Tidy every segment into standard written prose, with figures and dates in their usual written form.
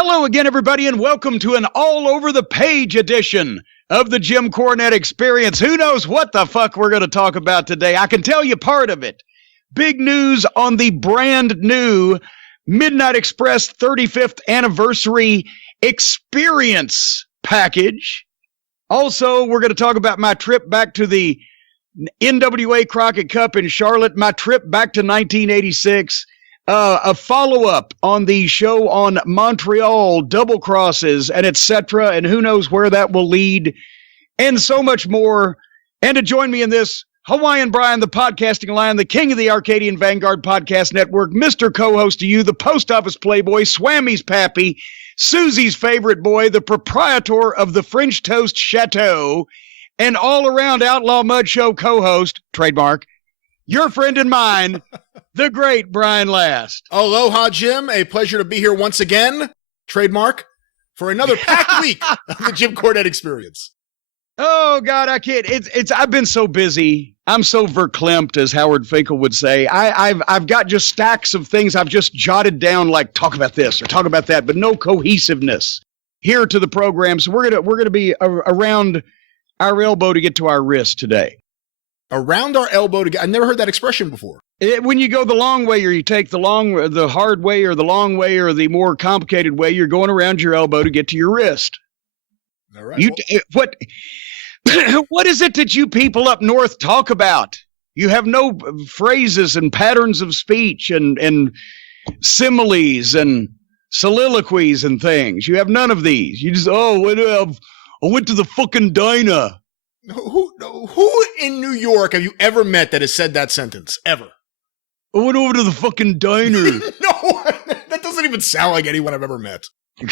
Hello again, everybody, and welcome to an all-over-the-page edition of the Jim Cornette Experience. Who knows what the fuck we're going to talk about today? I can tell you part of it. Big news on the brand new Midnight Express 35th Anniversary Experience package. Also, we're going to talk about my trip back to the NWA Crockett Cup in Charlotte, my trip back to 1986, a follow-up on the show on Montreal, double crosses, and etc., and who knows where that will lead, and so much more. And to join me in this, Hawaiian Brian, the podcasting lion, the king of the Arcadian Vanguard Podcast Network, Mr. Co-host to you, the post office playboy, Swammy's pappy, Susie's favorite boy, the proprietor of the French Toast Chateau, and all-around Outlaw Mud Show co-host, trademark, your friend and mine, the great Brian Last. Aloha, Jim. A pleasure to be here once again, trademark, for another packed week of the Jim Cornette Experience. Oh, God, I can't. I've been so busy. I'm so verklempt, as Howard Finkel would say. I've got just stacks of things I've just jotted down, like talk about this or talk about that, but no cohesiveness here to the program. So we're gonna be around our elbow to get to our wrist today. Around our elbow to get. I've never heard that expression before. When you go the long way, or you take the hard way, or the long way, or the more complicated way, you're going around your elbow to get to your wrist. All right. What is it that you people up north talk about? You have no phrases and patterns of speech and similes and soliloquies and things. You have none of these. You just, I went to the fucking diner. Who in New York have you ever met that has said that sentence? Ever? I went over to the fucking diner. No, that doesn't even sound like anyone I've ever met. It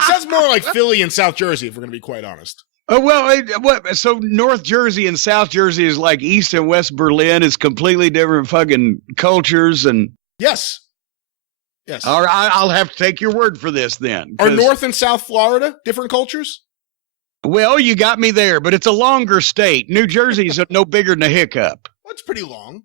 sounds more like Philly and South Jersey, if we're going to be quite honest. So North Jersey and South Jersey is like East and West Berlin. It's completely different fucking cultures. And Yes. All right, I'll have to take your word for this then. Are North and South Florida different cultures? Well, you got me there, but it's a longer state. New Jersey's no bigger than a hiccup. Well, it's pretty long.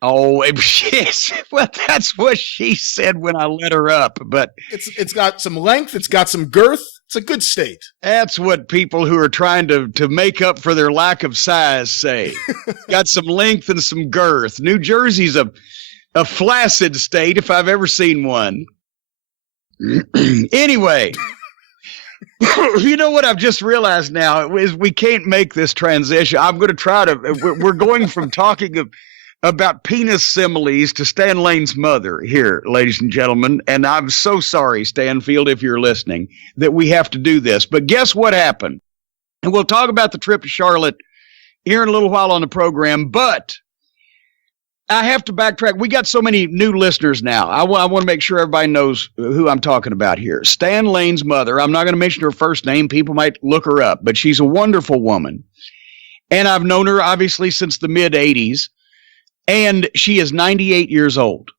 Oh, yes. Well, that's what she said when I let her up. But it's got some length. It's got some girth. It's a good state. That's what people who are trying to make up for their lack of size say. It's got some length and some girth. New Jersey's a flaccid state if I've ever seen one. Anyway. You know what I've just realized now is we can't make this transition. I'm going to try to. We're going from talking about penis similes to Stan Lane's mother here, ladies and gentlemen. And I'm so sorry, Stanfield, if you're listening, that we have to do this. But guess what happened? And we'll talk about the trip to Charlotte here in a little while on the program. But I have to backtrack. We got so many new listeners now. I want to make sure everybody knows who I'm talking about here. Stan Lane's mother. I'm not going to mention her first name. People might look her up, but she's a wonderful woman. And I've known her, obviously, since the mid-'80s. And she is 98 years old.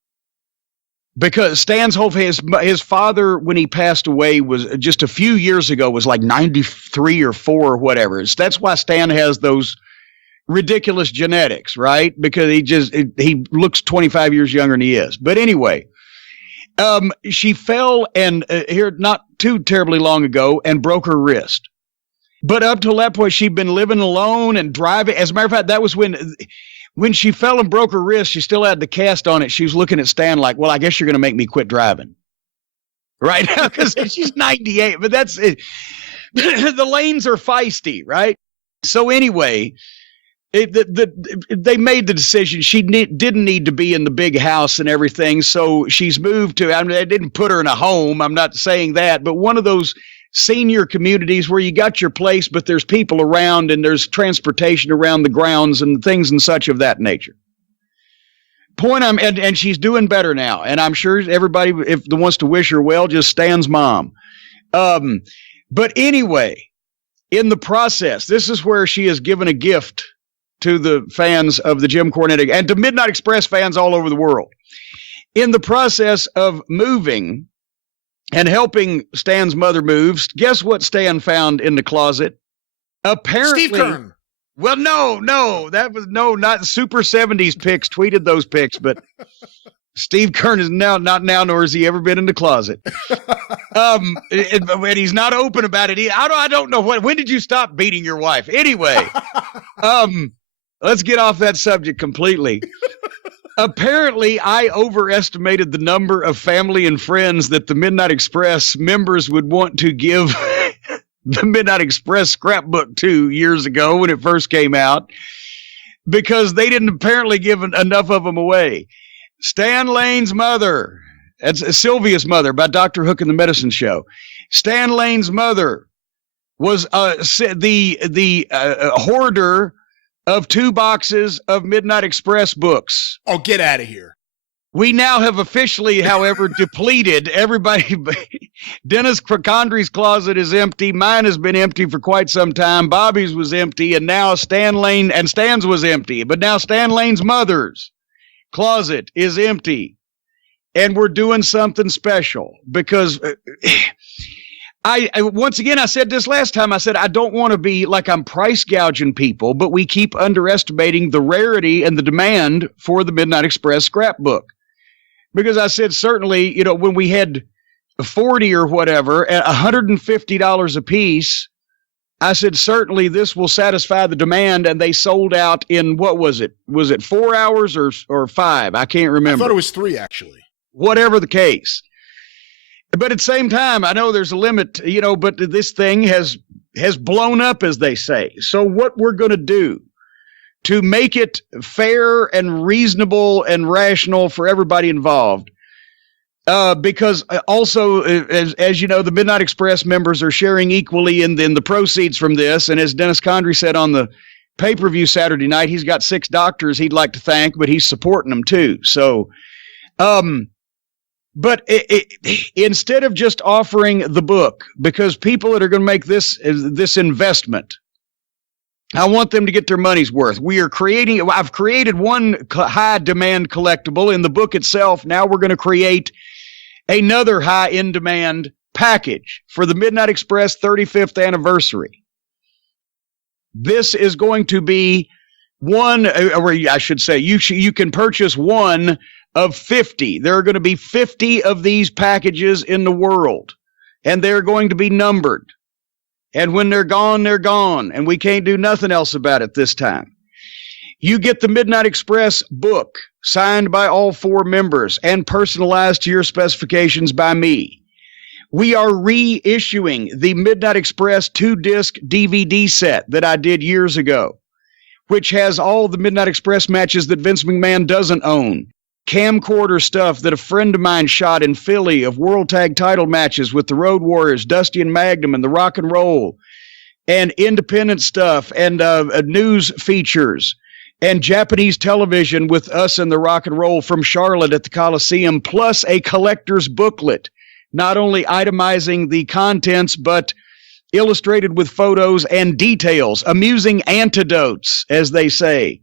Because Stan's his father, when he passed away, was just a few years ago, was like 93 or 4 or whatever. That's why Stan has those ridiculous genetics, right? Because he looks 25 years younger than he is. But anyway, she fell and here not too terribly long ago and broke her wrist. But up till that point, she'd been living alone and driving. As a matter of fact, that was when she fell and broke her wrist, she still had the cast on it. She was looking at Stan like, well, I guess you're going to make me quit driving. Right? Because she's 98, but that's it. The lanes are feisty, right? So anyway, they made the decision. She didn't need to be in the big house and everything. So she's moved to, I mean, they didn't put her in a home. I'm not saying that, but one of those senior communities where you got your place, but there's people around and there's transportation around the grounds and things and such of that nature. And she's doing better now. And I'm sure everybody, if wants to wish her well, just Stan's mom. But anyway, in the process, this is where she has given a gift to the fans of the Jim Cornette and to Midnight Express fans all over the world. In the process of moving and helping Stan's mother move, guess what Stan found in the closet? Apparently, Steve Kern. Well, no, that was not Super 70s pics, tweeted those pics, but Steve Kern is not now, nor has he ever been in the closet. And he's not open about it. I don't know when did you stop beating your wife? Anyway, let's get off that subject completely. Apparently, I overestimated the number of family and friends that the Midnight Express members would want to give the Midnight Express scrapbook to years ago when it first came out, because they didn't apparently give enough of them away. Stan Lane's mother, that's Sylvia's mother by Dr. Hook and the Medicine Show. Stan Lane's mother was the hoarder of 2 boxes of Midnight Express books. Oh, get out of here. We now have officially, however, depleted everybody. Dennis Crocondry's closet is empty. Mine has been empty for quite some time. Bobby's was empty, and now Stan's was empty. But now Stan Lane's mother's closet is empty, and we're doing something special because I once again, I said this last time, I said I don't want to be like I'm price gouging people, but we keep underestimating the rarity and the demand for the Midnight Express scrapbook, because I said certainly, when we had 40 or whatever at $150 a piece, I said, certainly this will satisfy the demand, and they sold out in, what was it? Was it 4 hours or 5? I can't remember. I thought it was 3, actually. Whatever the case. But at the same time, I know there's a limit, but this thing has blown up, as they say. So what we're going to do to make it fair and reasonable and rational for everybody involved, because also, as you know, the Midnight Express members are sharing equally in the proceeds from this. And as Dennis Condrey said on the pay-per-view Saturday night, he's got 6 doctors he'd like to thank, but he's supporting them too. So, but instead of just offering the book, because people that are going to make this investment, I want them to get their money's worth. I've created one high demand collectible in the book itself. Now we're going to create another high in demand package for the Midnight Express 35th anniversary. This is going to be one, or I should say, you can purchase one of 50. There are going to be 50 of these packages in the world, and they're going to be numbered. And when they're gone, and we can't do nothing else about it this time. You get the Midnight Express book signed by all 4 members and personalized to your specifications by me. We are reissuing the Midnight Express 2-disc DVD set that I did years ago, which has all the Midnight Express matches that Vince McMahon doesn't own. Camcorder stuff that a friend of mine shot in Philly of World Tag Title matches with the Road Warriors, Dusty and Magnum, and the Rock and Roll, and independent stuff, and news features, and Japanese television with us and the Rock and Roll from Charlotte at the Coliseum, plus a collector's booklet, not only itemizing the contents, but illustrated with photos and details, amusing anecdotes, as they say,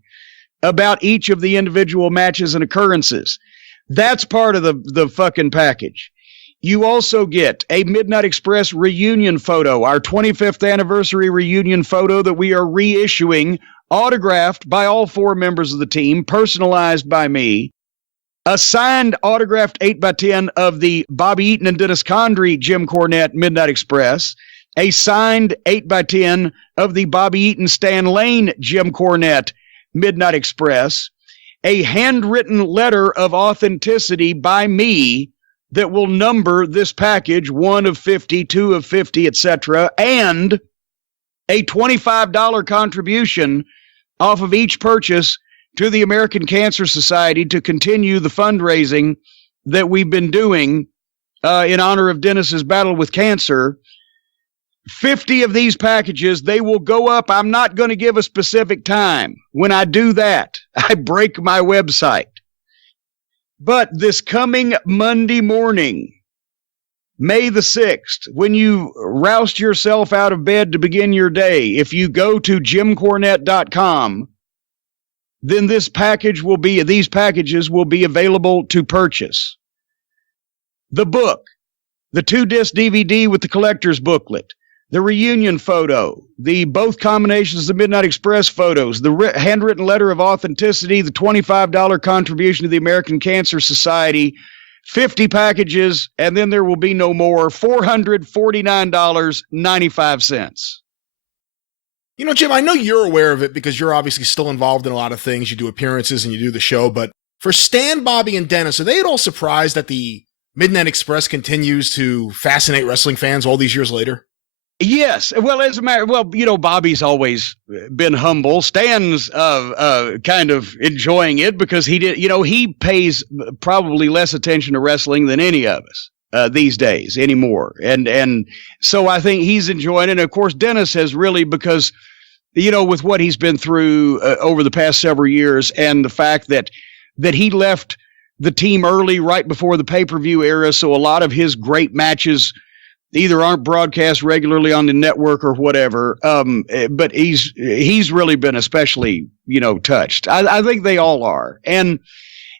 about each of the individual matches and occurrences. That's part of the fucking package. You also get a Midnight Express reunion photo, our 25th anniversary reunion photo that we are reissuing, autographed by all 4 members of the team, personalized by me, a signed autographed 8x10 of the Bobby Eaton and Dennis Condrey Jim Cornette Midnight Express, a signed 8x10 of the Bobby Eaton Stan Lane Jim Cornette Midnight Express, a handwritten letter of authenticity by me that will number this package 1 of 50, 2 of 50, etc., and a $25 contribution off of each purchase to the American Cancer Society to continue the fundraising that we've been doing in honor of Dennis's battle with cancer. 50 of these packages, they will go up. I'm not going to give a specific time. When I do that, I break my website. But this coming Monday morning, May the 6th, when you roust yourself out of bed to begin your day, if you go to jimcornette.com, then these packages will be available to purchase. The book, the 2-disc DVD with the collector's booklet, the reunion photo, the both combinations of the Midnight Express photos, the handwritten letter of authenticity, the $25 contribution to the American Cancer Society, 50 packages, and then there will be no more, $449.95. You know, Jim, I know you're aware of it because you're obviously still involved in a lot of things. You do appearances and you do the show, but for Stan, Bobby, and Dennis, are they at all surprised that the Midnight Express continues to fascinate wrestling fans all these years later? Yes. Well, as a matter, Bobby's always been humble. Stan's kind of enjoying it because he pays probably less attention to wrestling than any of us these days anymore. And so I think he's enjoying it. And of course, Dennis has really, because, with what he's been through over the past several years and the fact that he left the team early right before the pay-per-view era. So a lot of his great matches either aren't broadcast regularly on the network or whatever. But he's really been especially, touched. I think they all are. And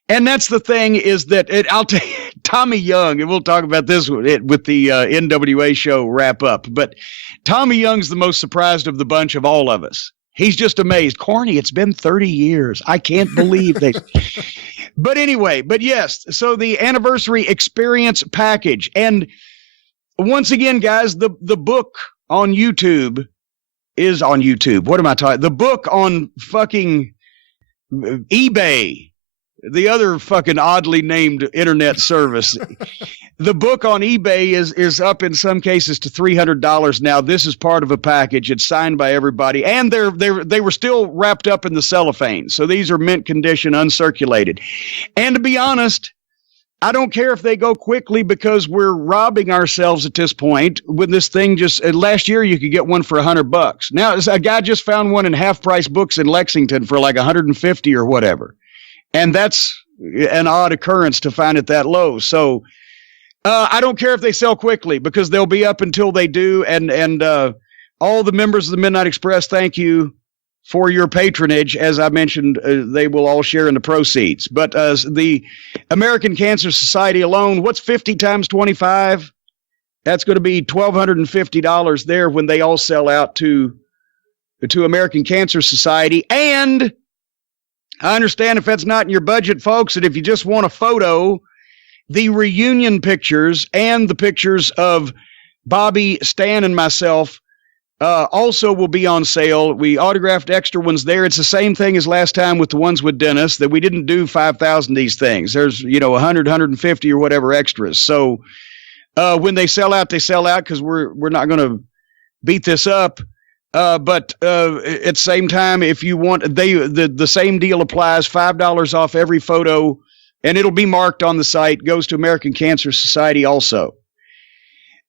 that's the thing is that I'll tell you, Tommy Young, and we'll talk about this with the NWA show wrap up, but Tommy Young's the most surprised of the bunch of all of us. He's just amazed. Corny, it's been 30 years. I can't believe they. But anyway, yes. So the anniversary experience package. And once again, guys, the book on YouTube is on YouTube. What am I talking? The book on fucking eBay, the other fucking oddly named internet service. The book on eBay is up in some cases to $300 now. This is part of a package. It's signed by everybody, and they were still wrapped up in the cellophane. So these are mint condition, uncirculated. And to be honest, I don't care if they go quickly because we're robbing ourselves at this point. With this thing, just last year you could get one for $100. Now a guy just found one in Half Price Books in Lexington for like $150 or whatever, and that's an odd occurrence to find it that low. So. I don't care if they sell quickly because they'll be up until they do. And all the members of the Midnight Express, thank you for your patronage. As I mentioned, they will all share in the proceeds. But the American Cancer Society alone, what's 50 times 25? That's going to be $1,250 there when they all sell out to American Cancer Society. And I understand if that's not in your budget, folks, and if you just want a photo, the reunion pictures and the pictures of Bobby, Stan, and myself also will be on sale. We autographed extra ones there. It's the same thing as last time with the ones with Dennis, that we didn't do 5,000 of these things. There's, 100, 150 or whatever extras. So when they sell out because we're not going to beat this up. But at the same time, if you want, the same deal applies, $5 off every photo. And it'll be marked on the site, goes to American Cancer Society also.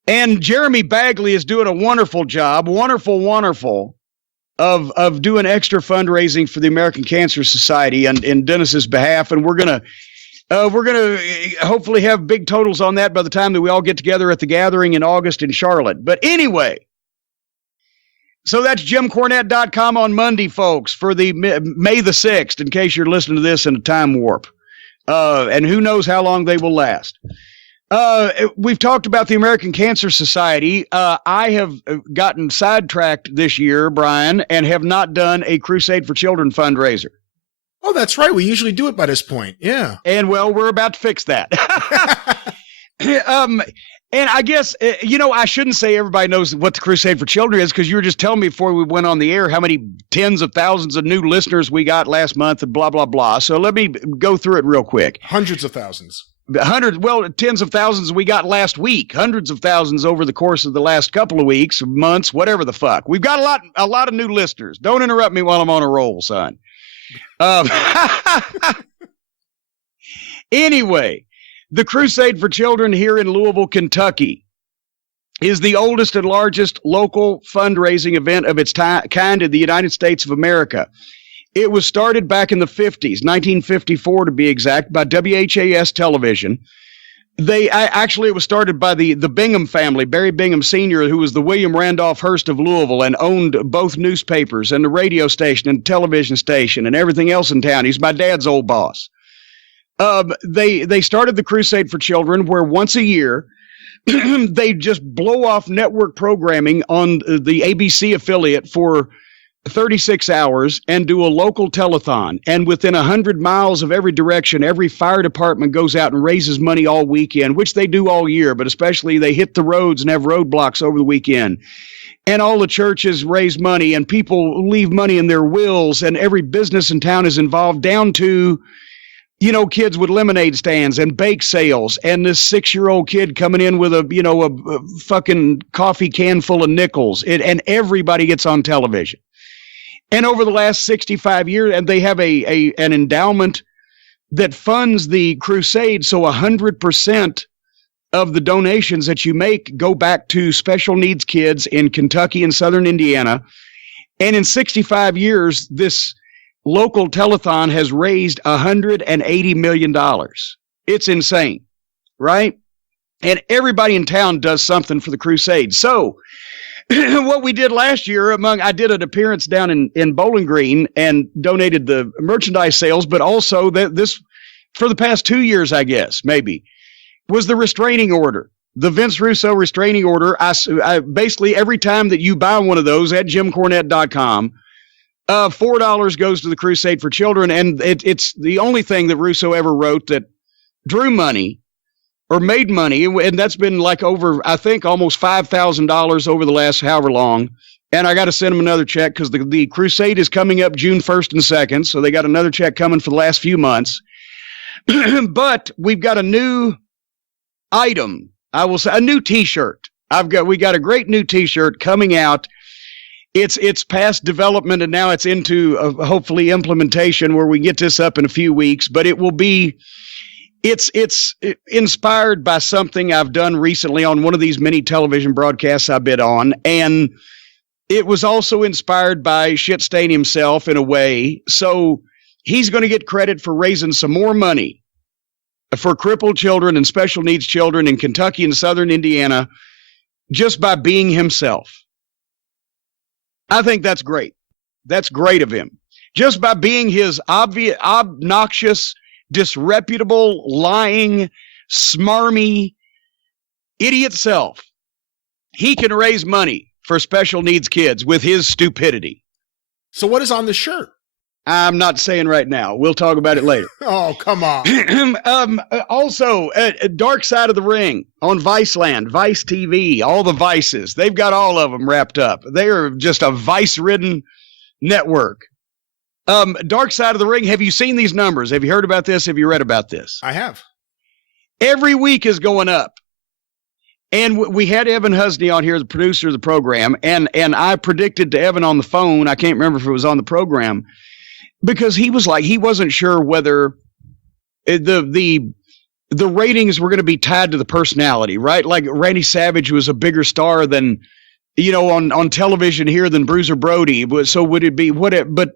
And Jeremy Bagley is doing a wonderful job, wonderful, of doing extra fundraising for the American Cancer Society and in Dennis's behalf. And we're gonna hopefully have big totals on that by the time that we all get together at the gathering in August in Charlotte. But anyway, so that's JimCornette.com on Monday, folks, for the May the 6th, in case you're listening to this in a time warp. And who knows how long they will last. We've talked about the American Cancer Society. I have gotten sidetracked this year, Brian, and have not done a Crusade for Children fundraiser. Oh, that's right. We usually do it by this point. Yeah. And well, we're about to fix that. And I guess, I shouldn't say everybody knows what the Crusade for Children is, because you were just telling me before we went on the air how many tens of thousands of new listeners we got last month and blah, blah, blah. So let me go through it real quick. Hundreds of thousands. Tens of thousands we got last week. Hundreds of thousands over the course of the last couple of weeks, months, whatever the fuck. We've got a lot of new listeners. Don't interrupt me while I'm on a roll, son. Anyway. The Crusade for Children here in Louisville, Kentucky, is the oldest and largest local fundraising event of its kind in the United States of America. It was started back in the 50s, 1954 to be exact, by WHAS Television. It was started by the Bingham family, Barry Bingham Sr., who was the William Randolph Hearst of Louisville and owned both newspapers and the radio station and television station and everything else in town. He's my dad's old boss. They started the Crusade for Children, where once a year they just blow off network programming on the ABC affiliate for 36 hours and do a local telethon. And within 100 miles of every direction, every fire department goes out and raises money all weekend, which they do all year, but especially they hit the roads and have roadblocks over the weekend. And all the churches raise money and people leave money in their wills, and every business in town is involved, down to, you know, kids with lemonade stands and bake sales, and this 6-year-old kid coming in with a fucking coffee can full of nickels, and everybody gets on television. And over the last 65 years, and they have an endowment that funds the crusade. So 100% of the donations that you make go back to special needs kids in Kentucky and Southern Indiana. And in 65 years, this local telethon has raised $180 million. It's insane, right? And everybody in town does something for the crusade. So what we did last year, I did an appearance down in Bowling Green and donated the merchandise sales, but also this, for the past 2 years, I guess, maybe, was the restraining order, the Vince Russo restraining order. I basically, every time that you buy one of those at JimCornette.com, $4 goes to the Crusade for Children. And it's the only thing that Russo ever wrote that drew money or made money. And that's been like over, I think, almost $5,000 over the last however long. And I got to send them another check because the Crusade is coming up June 1st and 2nd. So they got another check coming for the last few months. But we've got a new item. I will say a new T-shirt. We got a great new T-shirt coming out. It's past development and now it's into hopefully implementation where we get this up in a few weeks, but it will be, it's inspired by something I've done recently on one of these mini television broadcasts I've been on. And it was also inspired by Shitstain himself in a way. So he's going to get credit for raising some more money for crippled children and special needs children in Kentucky and Southern Indiana just by being himself. I think that's great. That's great of him. Just by being his obnoxious, disreputable, lying, smarmy, idiot self, he can raise money for special needs kids with his stupidity. So what is on the shirt? I'm not saying right now. We'll talk about it later. Oh, come on. Also, Dark Side of the Ring on Viceland, Vice TV, all the Vices. They've got all of them wrapped up. They are just a Vice-ridden network. Dark Side of the Ring, have you seen these numbers? Have you heard about this? Have you read about this? I have. Every week is going up. And we had Evan Husney on here, the producer of the program, and I predicted to Evan on the phone, I can't remember if it was on the program, because he was like, he wasn't sure whether the ratings were going to be tied to the personality, right? Like Randy Savage was a bigger star than, you know, on television here than Bruiser Brody. So would it be what it, but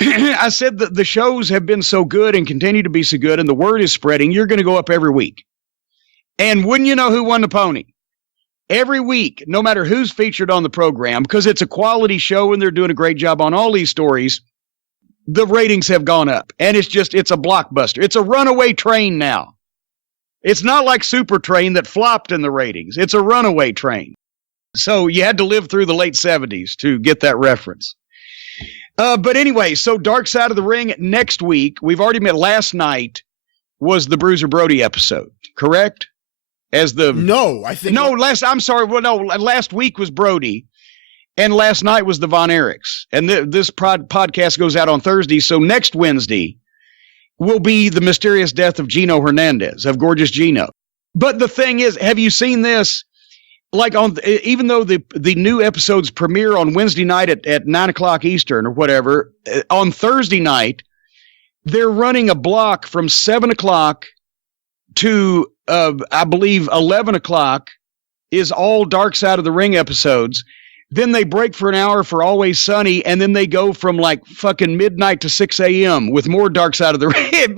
I said that the shows have been so good and continue to be so good and the word is spreading. You're going to go up every week. And wouldn't you know who won the pony? Every week, no matter who's featured on the program, because it's a quality show and they're doing a great job on all these stories, the ratings have gone up, and it's a blockbuster. It's a runaway train now. It's not like Super Train that flopped in the ratings. It's a runaway train. So you had to live through the late 70s to get that reference. But anyway, so Dark Side of the Ring next week. We've already met. Last night was the Bruiser Brody episode, correct? Last week was Brody. And last night was the Von Erichs. And this podcast goes out on Thursday. So next Wednesday will be the mysterious death of Gino Hernandez, of Gorgeous Gino. But the thing is, have you seen this? Like even though the new episodes premiere on Wednesday night at 9:00 Eastern or whatever, on Thursday night, they're running a block from 7:00 to, I believe, 11:00 is all Dark Side of the Ring episodes. Then they break for an hour for Always Sunny, and then they go from like fucking midnight to 6 a.m. with more Dark Side of the Ring.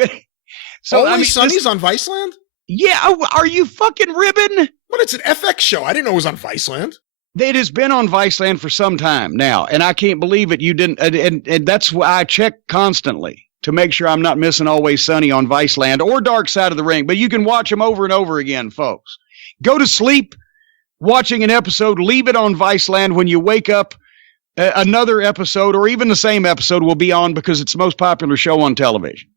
So Always Sunny's on Viceland? Yeah. Are you fucking ribbing? What? It's an FX show. I didn't know it was on Viceland. It has been on Viceland for some time now, and I can't believe it. You didn't, and that's why I check constantly to make sure I'm not missing Always Sunny on Viceland or Dark Side of the Ring. But you can watch them over and over again, folks. Go to sleep watching an episode, leave it on Viceland. When you wake up, another episode or even the same episode will be on because it's the most popular show on television.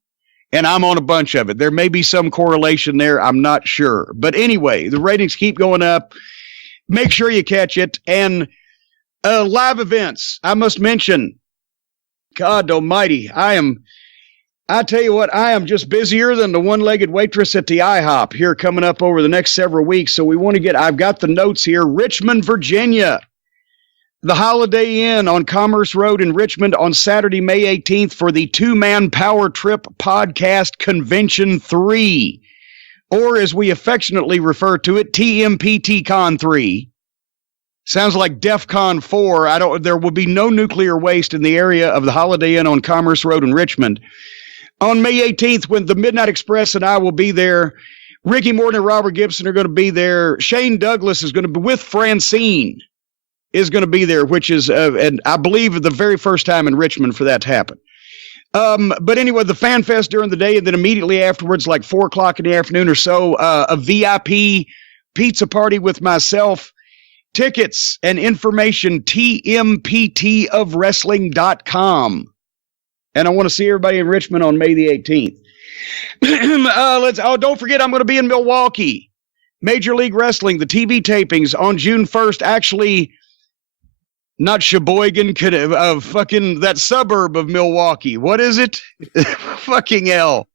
And I'm on a bunch of it. There may be some correlation there. I'm not sure. But anyway, the ratings keep going up. Make sure you catch it. And live events, I must mention, God almighty, I tell you what, I am just busier than the one-legged waitress at the IHOP here coming up over the next several weeks. So I've got the notes here. Richmond, Virginia, the Holiday Inn on Commerce Road in Richmond on Saturday, May 18th for the two-man Power Trip Podcast Convention 3, or as we affectionately refer to it, TMPT Con 3. Sounds like DEF CON 4. There will be no nuclear waste in the area of the Holiday Inn on Commerce Road in Richmond. On May 18th, when the Midnight Express and I will be there, Ricky Morton and Robert Gibson are going to be there. Shane Douglas is going to be with Francine, is going to be there, which is, and I believe, the very first time in Richmond for that to happen. But anyway, the Fan Fest during the day, and then immediately afterwards, like 4 o'clock in the afternoon or so, a VIP pizza party with myself. Tickets and information, tmptofwrestling.com. And I want to see everybody in Richmond on May the 18th. Don't forget, I'm going to be in Milwaukee. Major League Wrestling, the TV tapings on June 1st. Actually, not Sheboygan, fucking that suburb of Milwaukee. What is it? Fucking hell.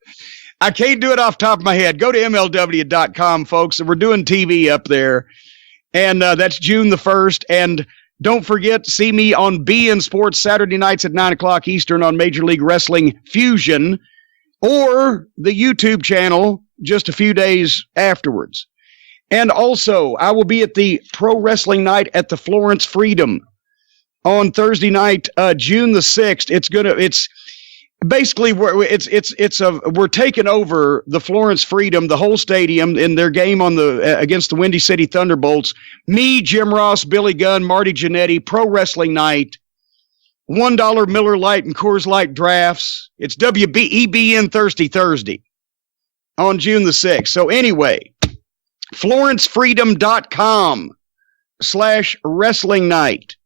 I can't do it off the top of my head. Go to MLW.com, folks. And we're doing TV up there. And that's June the 1st. And don't forget, see me on BN Sports Saturday nights at 9 o'clock Eastern on Major League Wrestling Fusion, or the YouTube channel just a few days afterwards. And also, I will be at the Pro Wrestling Night at the Florence Freedom on Thursday night, June the 6th. It's basically we're taking over the Florence Freedom, the whole stadium, in their game on against the Windy City Thunderbolts. Me, Jim Ross, Billy Gunn, Marty Jannetty, Pro Wrestling Night, $1 Miller Lite and Coors Light drafts. It's WBEBN Thirsty Thursday on June the 6th. So anyway, FlorenceFreedom.com/wrestling night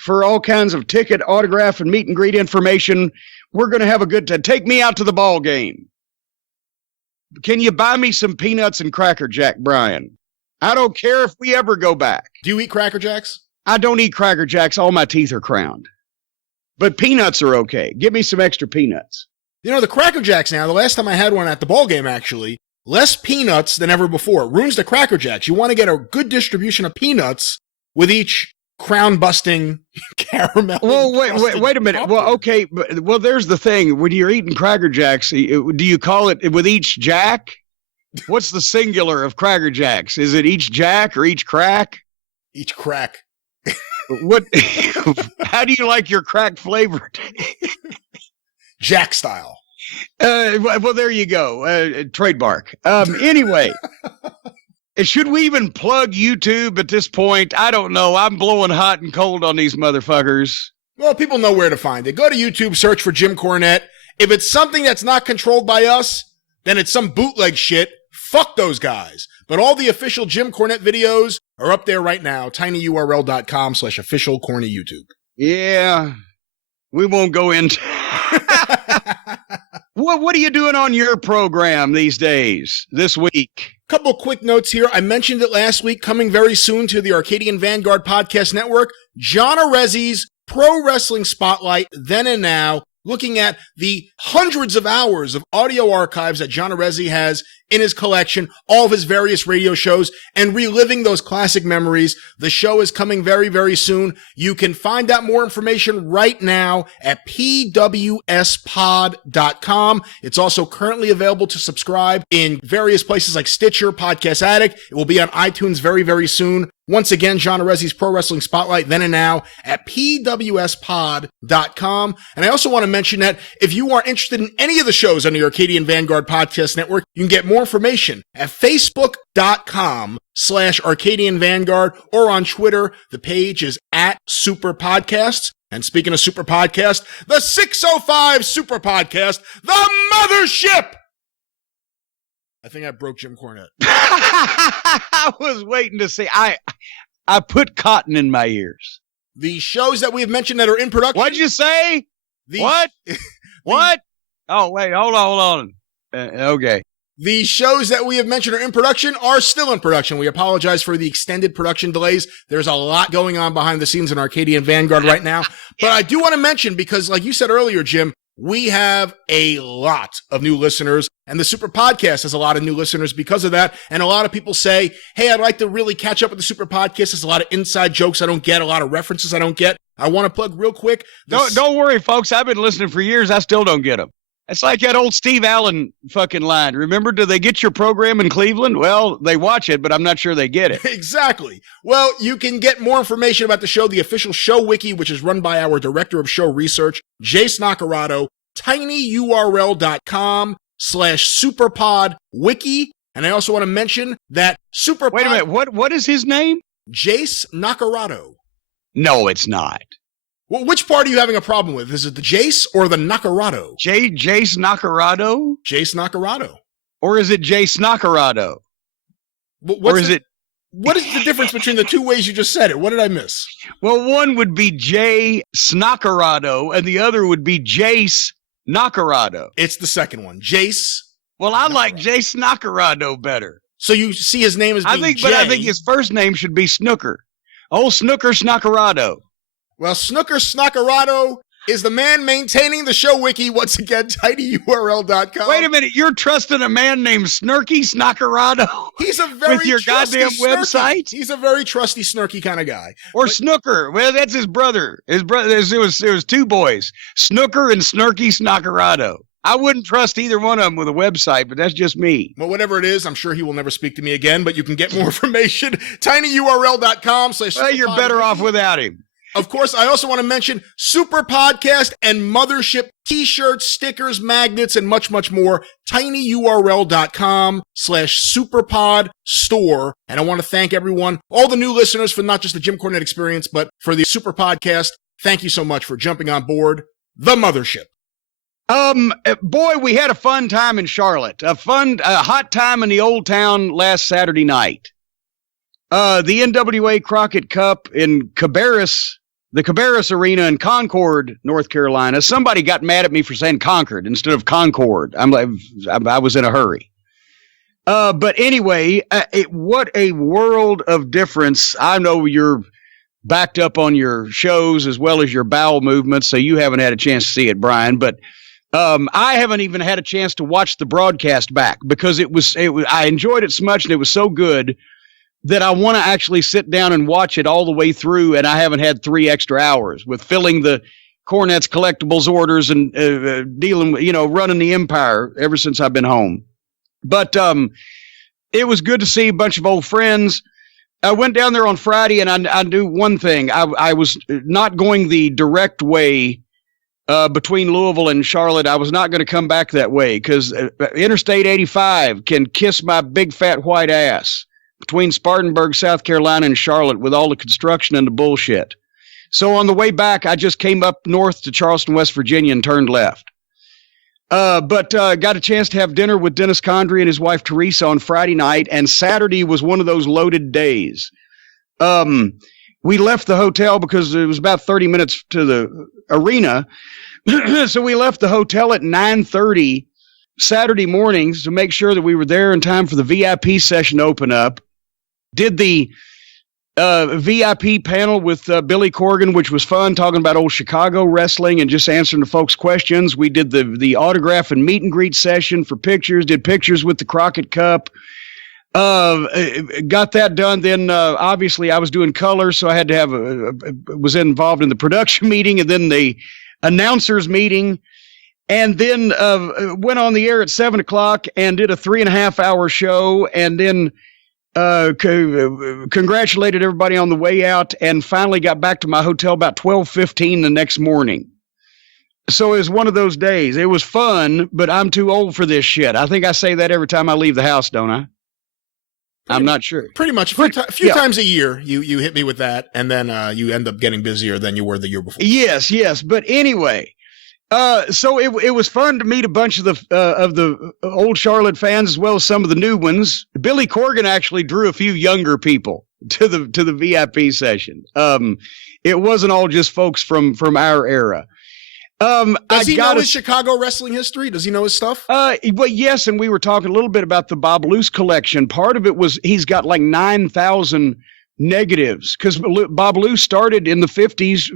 for all kinds of ticket, autograph, and meet and greet information. We're going to have a good time. Take me out to the ball game. Can you buy me some peanuts and Cracker Jack, Brian? I don't care if we ever go back. Do you eat Cracker Jacks? I don't eat Cracker Jacks. All my teeth are crowned. But peanuts are okay. Give me some extra peanuts. You know, the Cracker Jacks now, the last time I had one at the ball game, actually, less peanuts than ever before. It ruins the Cracker Jacks. You want to get a good distribution of peanuts with each crown-busting caramel. Well, wait a minute. Well, okay. Well, there's the thing. When you're eating Cracker Jacks, do you call it with each jack? What's the singular of Cracker Jacks? Is it each jack or each crack? Each crack. What? How do you like your crack flavored? Jack style. Well, there you go. Trademark. Anyway. Should we even plug YouTube at this point? I don't know. I'm blowing hot and cold on these motherfuckers. Well, people know where to find it. Go to YouTube, search for Jim Cornette. If it's something that's not controlled by us, then it's some bootleg shit. Fuck those guys. But all the official Jim Cornette videos are up there right now. tinyurl.com/official corny YouTube. Yeah. We won't go into... What are you doing on your program these days, this week? Couple of quick notes here. I mentioned it last week, coming very soon to the Arcadian Vanguard Podcast Network. John Arezzi's Pro Wrestling Spotlight, Then and Now, looking at the hundreds of hours of audio archives that John Arezzi has in his collection, all of his various radio shows, and reliving those classic memories. The show is coming very, very soon. You can find out more information right now at pwspod.com. It's also currently available to subscribe in various places like Stitcher, Podcast Addict. It will be on iTunes very, very soon. Once again, John Arezzi's Pro Wrestling Spotlight, Then and Now at pwspod.com. And I also want to mention that if you are interested in any of the shows on the Arcadian Vanguard Podcast Network, you can get more information at facebook.com/Arcadian Vanguard, or on Twitter. The page is at Superpodcasts. And speaking of Superpodcast, the 605 Superpodcast, the mothership! I think I broke Jim Cornette. I was waiting to see. I put cotton in my ears. The shows that we have mentioned that are in production. What'd you say? What? What? Oh, wait. Hold on. Okay. The shows that we have mentioned are in production are still in production. We apologize for the extended production delays. There's a lot going on behind the scenes in Arcadian Vanguard right now. But I do want to mention, because like you said earlier, Jim, we have a lot of new listeners, and the Super Podcast has a lot of new listeners because of that. And a lot of people say, hey, I'd like to really catch up with the Super Podcast. There's a lot of inside jokes I don't get, a lot of references I don't get. I want to plug real quick. Don't worry, folks. I've been listening for years. I still don't get them. It's like that old Steve Allen fucking line. Remember, do they get your program in Cleveland? Well, they watch it, but I'm not sure they get it. Exactly. Well, you can get more information about the show, the official show wiki, which is run by our director of show research, Jace Nacarado, tinyurl.com/superpodwiki. And I also want to mention that Superpod... Wait a minute. What is his name? Jace Nacarado. No, it's not. Well, which part are you having a problem with? Is it the Jace or the Nacarado? Jace Nacarado? Jace Nacarado. Or is it Jace Nacarado? What is the difference between the two ways you just said it? What did I miss? Well, one would be Jay Nacarado, and the other would be Jace Nacarado. It's the second one. Jace. Well, I like Jace Nacarado better. So you see his name as being Jay. But I think his first name should be Snooker. Oh, Snooker Snacarado. Well, Snooker Snacarado is the man maintaining the show wiki. Once again, tinyurl.com. Wait a minute. You're trusting a man named Snurky Snacarado? He's a very with your goddamn website? He's a very trusty, snarky kind of guy. Or Snooker. Well, that's his brother. It was two boys, Snooker and Snurky Snacarado. I wouldn't trust either one of them with a website, but that's just me. Well, whatever it is, I'm sure he will never speak to me again, but you can get more information. tinyurl.com. Well, you're better off without him. Of course, I also want to mention Super Podcast and Mothership t-shirts, stickers, magnets, and much, much more. tinyurl.com/superpodstore. And I want to thank everyone, all the new listeners, for not just the Jim Cornette experience, but for the Super Podcast. Thank you so much for jumping on board the Mothership. Boy, we had a fun time in Charlotte. A hot time in the old town last Saturday night. The NWA Crockett Cup in the Cabarrus Arena in Concord, North Carolina. Somebody got mad at me for saying Concord instead of Concord. I was in a hurry. But anyway, what a world of difference. I know you're backed up on your shows as well as your bowel movements, so you haven't had a chance to see it, Brian, but I haven't even had a chance to watch the broadcast back because I enjoyed it so much and it was so good that I want to actually sit down and watch it all the way through, and I haven't had 3 extra hours with filling the Cornette's collectibles orders and dealing with, running the empire ever since I've been home. But it was good to see a bunch of old friends. I went down there on Friday, and I do one thing. I was not going the direct way between Louisville and Charlotte. I was not going to come back that way because Interstate 85 can kiss my big fat white ass between Spartanburg, South Carolina, and Charlotte with all the construction and the bullshit. So on the way back, I just came up north to Charleston, West Virginia, and turned left. But got a chance to have dinner with Dennis Condrey and his wife Teresa on Friday night, and Saturday was one of those loaded days. We left the hotel because it was about 30 minutes to the arena. So we left the hotel at 9:30 Saturday mornings to make sure that we were there in time for the VIP session to open up. Did the VIP panel with Billy Corgan, which was fun, talking about old Chicago wrestling and just answering the folks' questions. We did the autograph and meet and greet session for pictures, did pictures with the Crockett Cup. Got that done. Then obviously I was doing color, so I had to was involved in the production meeting and then the announcers meeting. And then went on the air at 7:00 and did a 3.5-hour show, and then congratulated everybody on the way out, and finally got back to my hotel about 12:15 the next morning. So it was one of those days. It was fun, but I'm too old for this shit. I think I say that every time I leave the house, don't I? I'm not sure. Pretty much. A few times a year, you hit me with that, and then you end up getting busier than you were the year before. Yes. But anyway, So it was fun to meet a bunch of the old Charlotte fans as well as some of the new ones. Billy Corgan actually drew a few younger people to the VIP session. It wasn't all just folks from our era. Does he know his Chicago wrestling history? Does he know his stuff? Well, yes, and we were talking a little bit about the Bob Luce collection. Part of it was he's got like 9,000 negatives because Bob Luce started in the 50s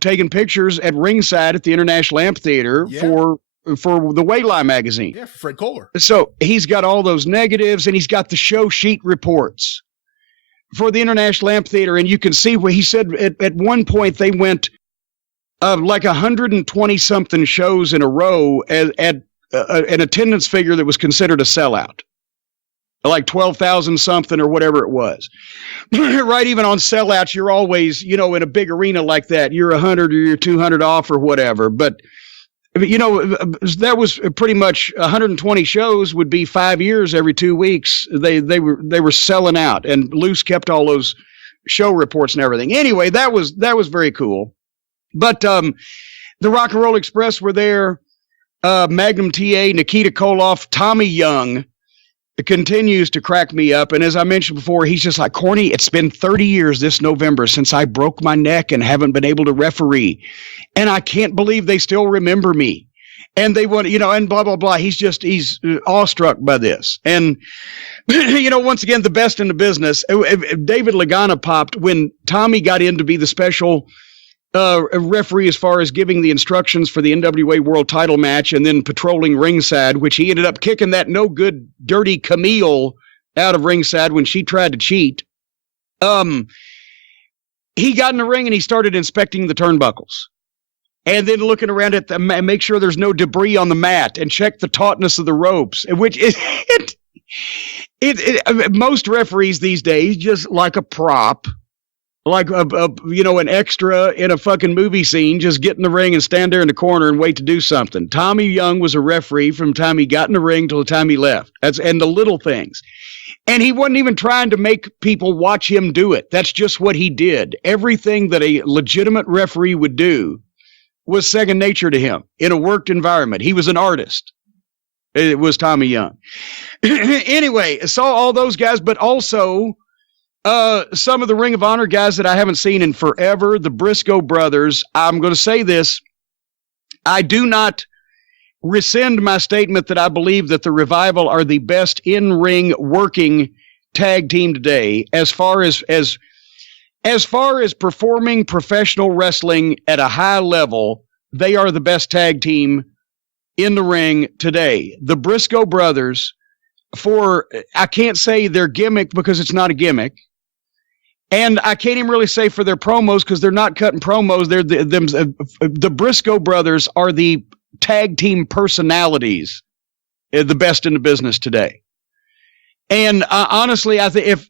taking pictures at ringside at the International Amphitheater for the Wayline magazine. Yeah, for Fred Kohler. So he's got all those negatives, and he's got the show sheet reports for the International Amphitheater. And you can see where he said at one point they went like 120 something shows in a row at an attendance figure that was considered a sellout. Like 12,000 something or whatever it was. Right. Even on sellouts, you're always, in a big arena like that, you're 100 or you're 200 off or whatever. But, that was pretty much 120 shows would be 5 years every 2 weeks. They were selling out, and Luce kept all those show reports and everything. Anyway, that was very cool. But, the Rock and Roll Express were there. Magnum TA, Nikita Koloff, Tommy Young. It continues to crack me up. And as I mentioned before, he's just like, Corny, it's been 30 years this November since I broke my neck and haven't been able to referee. And I can't believe they still remember me. And they want, and blah, blah, blah. He's awestruck by this. And, once again, the best in the business. David Lagana popped when Tommy got in to be the special a referee as far as giving the instructions for the NWA World Title match and then patrolling ringside, which he ended up kicking that no good, dirty Camille out of ringside when she tried to cheat. He got in the ring and he started inspecting the turnbuckles and then looking around at them and make sure there's no debris on the mat and check the tautness of the ropes, which most referees these days just like a prop. Like an extra in a fucking movie scene, just get in the ring and stand there in the corner and wait to do something. Tommy Young was a referee from the time he got in the ring till the time he left. And the little things. And he wasn't even trying to make people watch him do it. That's just what he did. Everything that a legitimate referee would do was second nature to him in a worked environment. He was an artist. It was Tommy Young. Anyway, saw all those guys, but also some of the Ring of Honor guys that I haven't seen in forever, the Briscoe brothers. I'm going to say this. I do not rescind my statement that I believe that the Revival are the best in-ring working tag team today as far as performing professional wrestling at a high level. They are the best tag team in the ring today. The Briscoe brothers, I can't say their gimmick because it's not a gimmick. And I can't even really say for their promos because they're not cutting promos. They're the Briscoe brothers are the tag team personalities, the best in the business today. And honestly, I think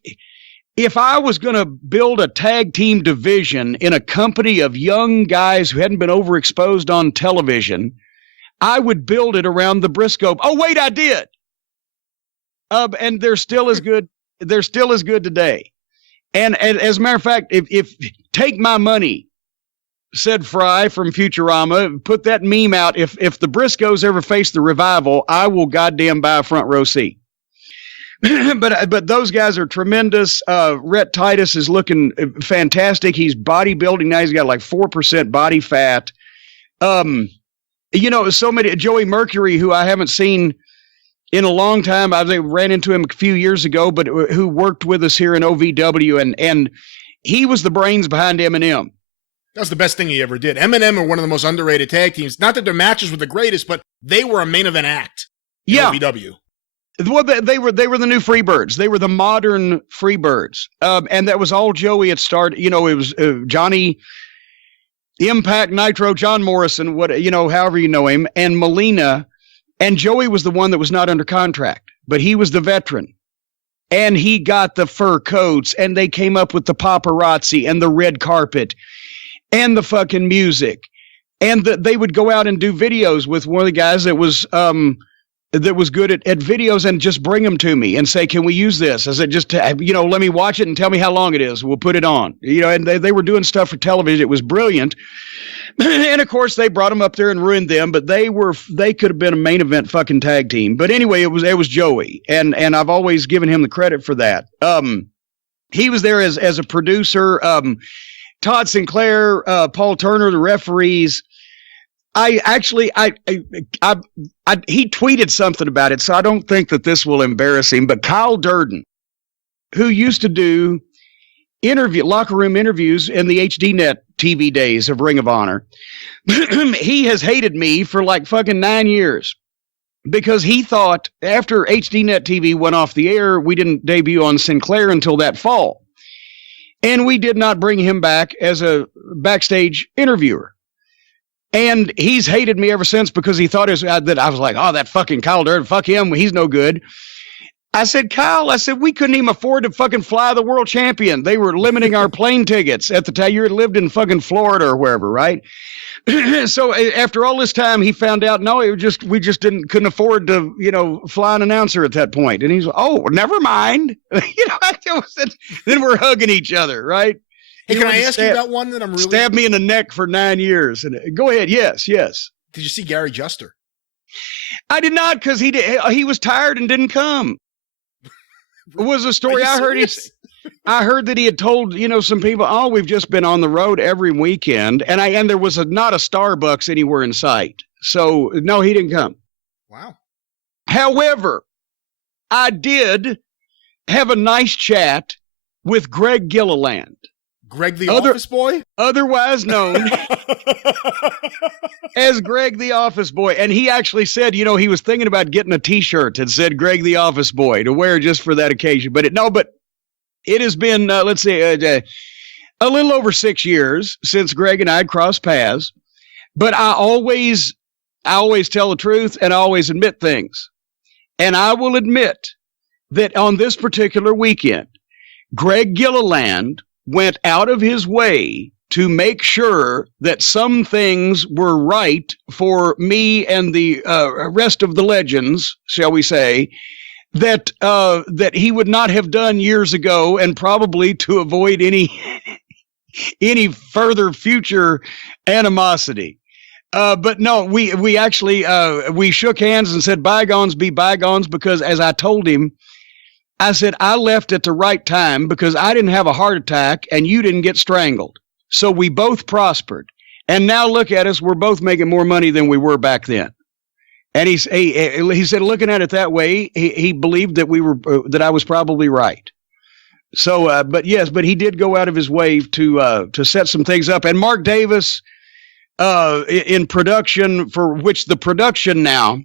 if I was going to build a tag team division in a company of young guys who hadn't been overexposed on television, I would build it around the Briscoe. Oh, wait, I did. And they're still as good. They're still as good today. And as a matter of fact, if take my money, said Fry from Futurama, put that meme out. If the Briscoes ever face the Revival, I will goddamn buy a front row seat. But those guys are tremendous. Rhett Titus is looking fantastic. He's bodybuilding now. He's got like 4% body fat. So many. Joey Mercury, who I haven't seen in a long time. I ran into him a few years ago, but who worked with us here in OVW, and he was the brains behind M&M. That was the best thing he ever did. M&M are one of the most underrated tag teams. Not that their matches were the greatest, but they were a main event act in OVW. Well, they were the new Freebirds. They were the modern Freebirds. And that was all Joey had started. It was Johnny Impact Nitro, John Morrison, however you know him, and Melina. And Joey was the one that was not under contract, but he was the veteran. And he got the fur coats, and they came up with the paparazzi and the red carpet and the fucking music. And they would go out and do videos with one of the guys that was that was good at videos and just bring them to me and say, can we use this? I said, just, let me watch it and tell me how long it is. We'll put it on, and they were doing stuff for television. It was brilliant. And of course they brought them up there and ruined them, but they could have been a main event fucking tag team. But anyway, it was Joey. And I've always given him the credit for that. He was there as a producer, Todd Sinclair, Paul Turner, the referees. He tweeted something about it, so I don't think that this will embarrass him. But Kyle Durden, who used to do locker room interviews in the HDNet TV days of Ring of Honor, he has hated me for like fucking 9 years because he thought after HDNet TV went off the air, we didn't debut on Sinclair until that fall. And we did not bring him back as a backstage interviewer. And he's hated me ever since because he thought that I was like, oh, that fucking Kyle Durden, fuck him, he's no good. I said, Kyle, we couldn't even afford to fucking fly the world champion. They were limiting our plane tickets at the time. You lived in fucking Florida or wherever, right? So after all this time, he found out, no, we just couldn't afford to, fly an announcer at that point. And he's like, oh, never mind. Then we're hugging each other, right? Hey, can I ask you about one that I'm really... Stabbed me in the neck for 9 years. And go ahead. Yes. Did you see Gary Juster? I did not, because he was tired and didn't come. It was a story I heard. I heard that he had told, some people, oh, we've just been on the road every weekend. And there was not a Starbucks anywhere in sight. So, no, he didn't come. Wow. However, I did have a nice chat with Greg Gilliland. Greg the Office Boy? Otherwise known as Greg the Office Boy. And he actually said, he was thinking about getting a T-shirt that said Greg the Office Boy to wear just for that occasion. But it has been, a little over 6 years since Greg and I had crossed paths. But I always tell the truth and I always admit things. And I will admit that on this particular weekend, Greg Gilliland went out of his way to make sure that some things were right for me and the rest of the legends, shall we say, that he would not have done years ago, and probably to avoid any further future animosity. But no, we actually we shook hands and said bygones be bygones, because as I told him, I said, I left at the right time because I didn't have a heart attack and you didn't get strangled. So we both prospered. And now look at us. We're both making more money than we were back then. And he said, looking at it that way, he believed that that I was probably right. So, but he did go out of his way to set some things up. And Mark Davis, in production, for which the production now,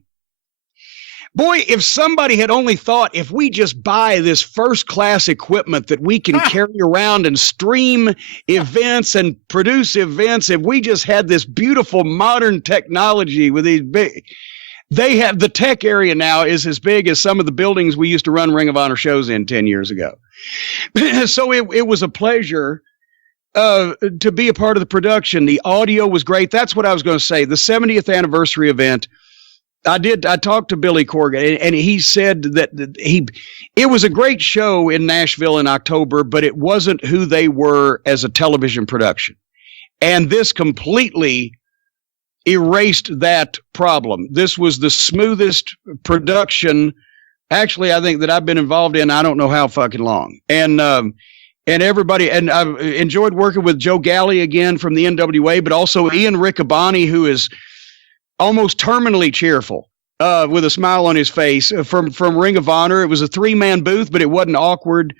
boy, if somebody had only thought, if we just buy this first-class equipment that we can carry around and stream events and produce events, if we just had this beautiful modern technology with these big... They have the tech area now is as big as some of the buildings we used to run Ring of Honor shows in 10 years ago. So it was a pleasure to be a part of the production. The audio was great. That's what I was going to say. The 70th anniversary event, I talked to Billy Corgan, and he said that it was a great show in Nashville in October, but it wasn't who they were as a television production. And this completely erased that problem. This was the smoothest production, actually, I think, that I've been involved in. I don't know how fucking long. And everybody, and I've enjoyed working with Joe Galley again from the NWA, but also Ian Riccaboni, who is almost terminally cheerful, with a smile on his face, from Ring of Honor. It was a 3-man booth, but it wasn't awkward.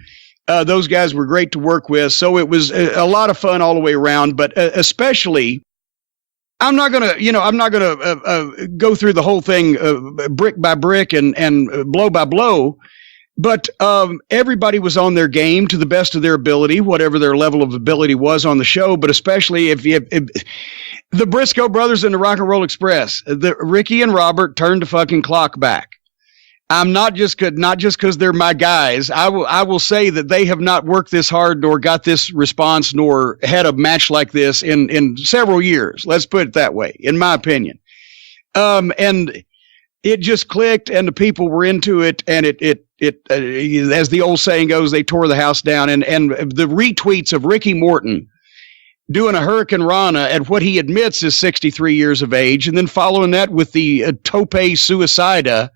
Those guys were great to work with. So it was a lot of fun all the way around, but especially, I'm not going to go through the whole thing brick by brick and blow by blow, but everybody was on their game to the best of their ability, whatever their level of ability was on the show. But especially if the Briscoe brothers and the Rock and Roll Express, Ricky and Robert turned the fucking clock back. I'm not just because they're my guys. I will say that they have not worked this hard, nor got this response, nor had a match like this in several years. Let's put it that way, in my opinion. And it just clicked, and the people were into it, and it as the old saying goes, they tore the house down. And the retweets of Ricky Morton doing a Hurricane Rana at what he admits is 63 years of age, and then following that with the Tope Suicida,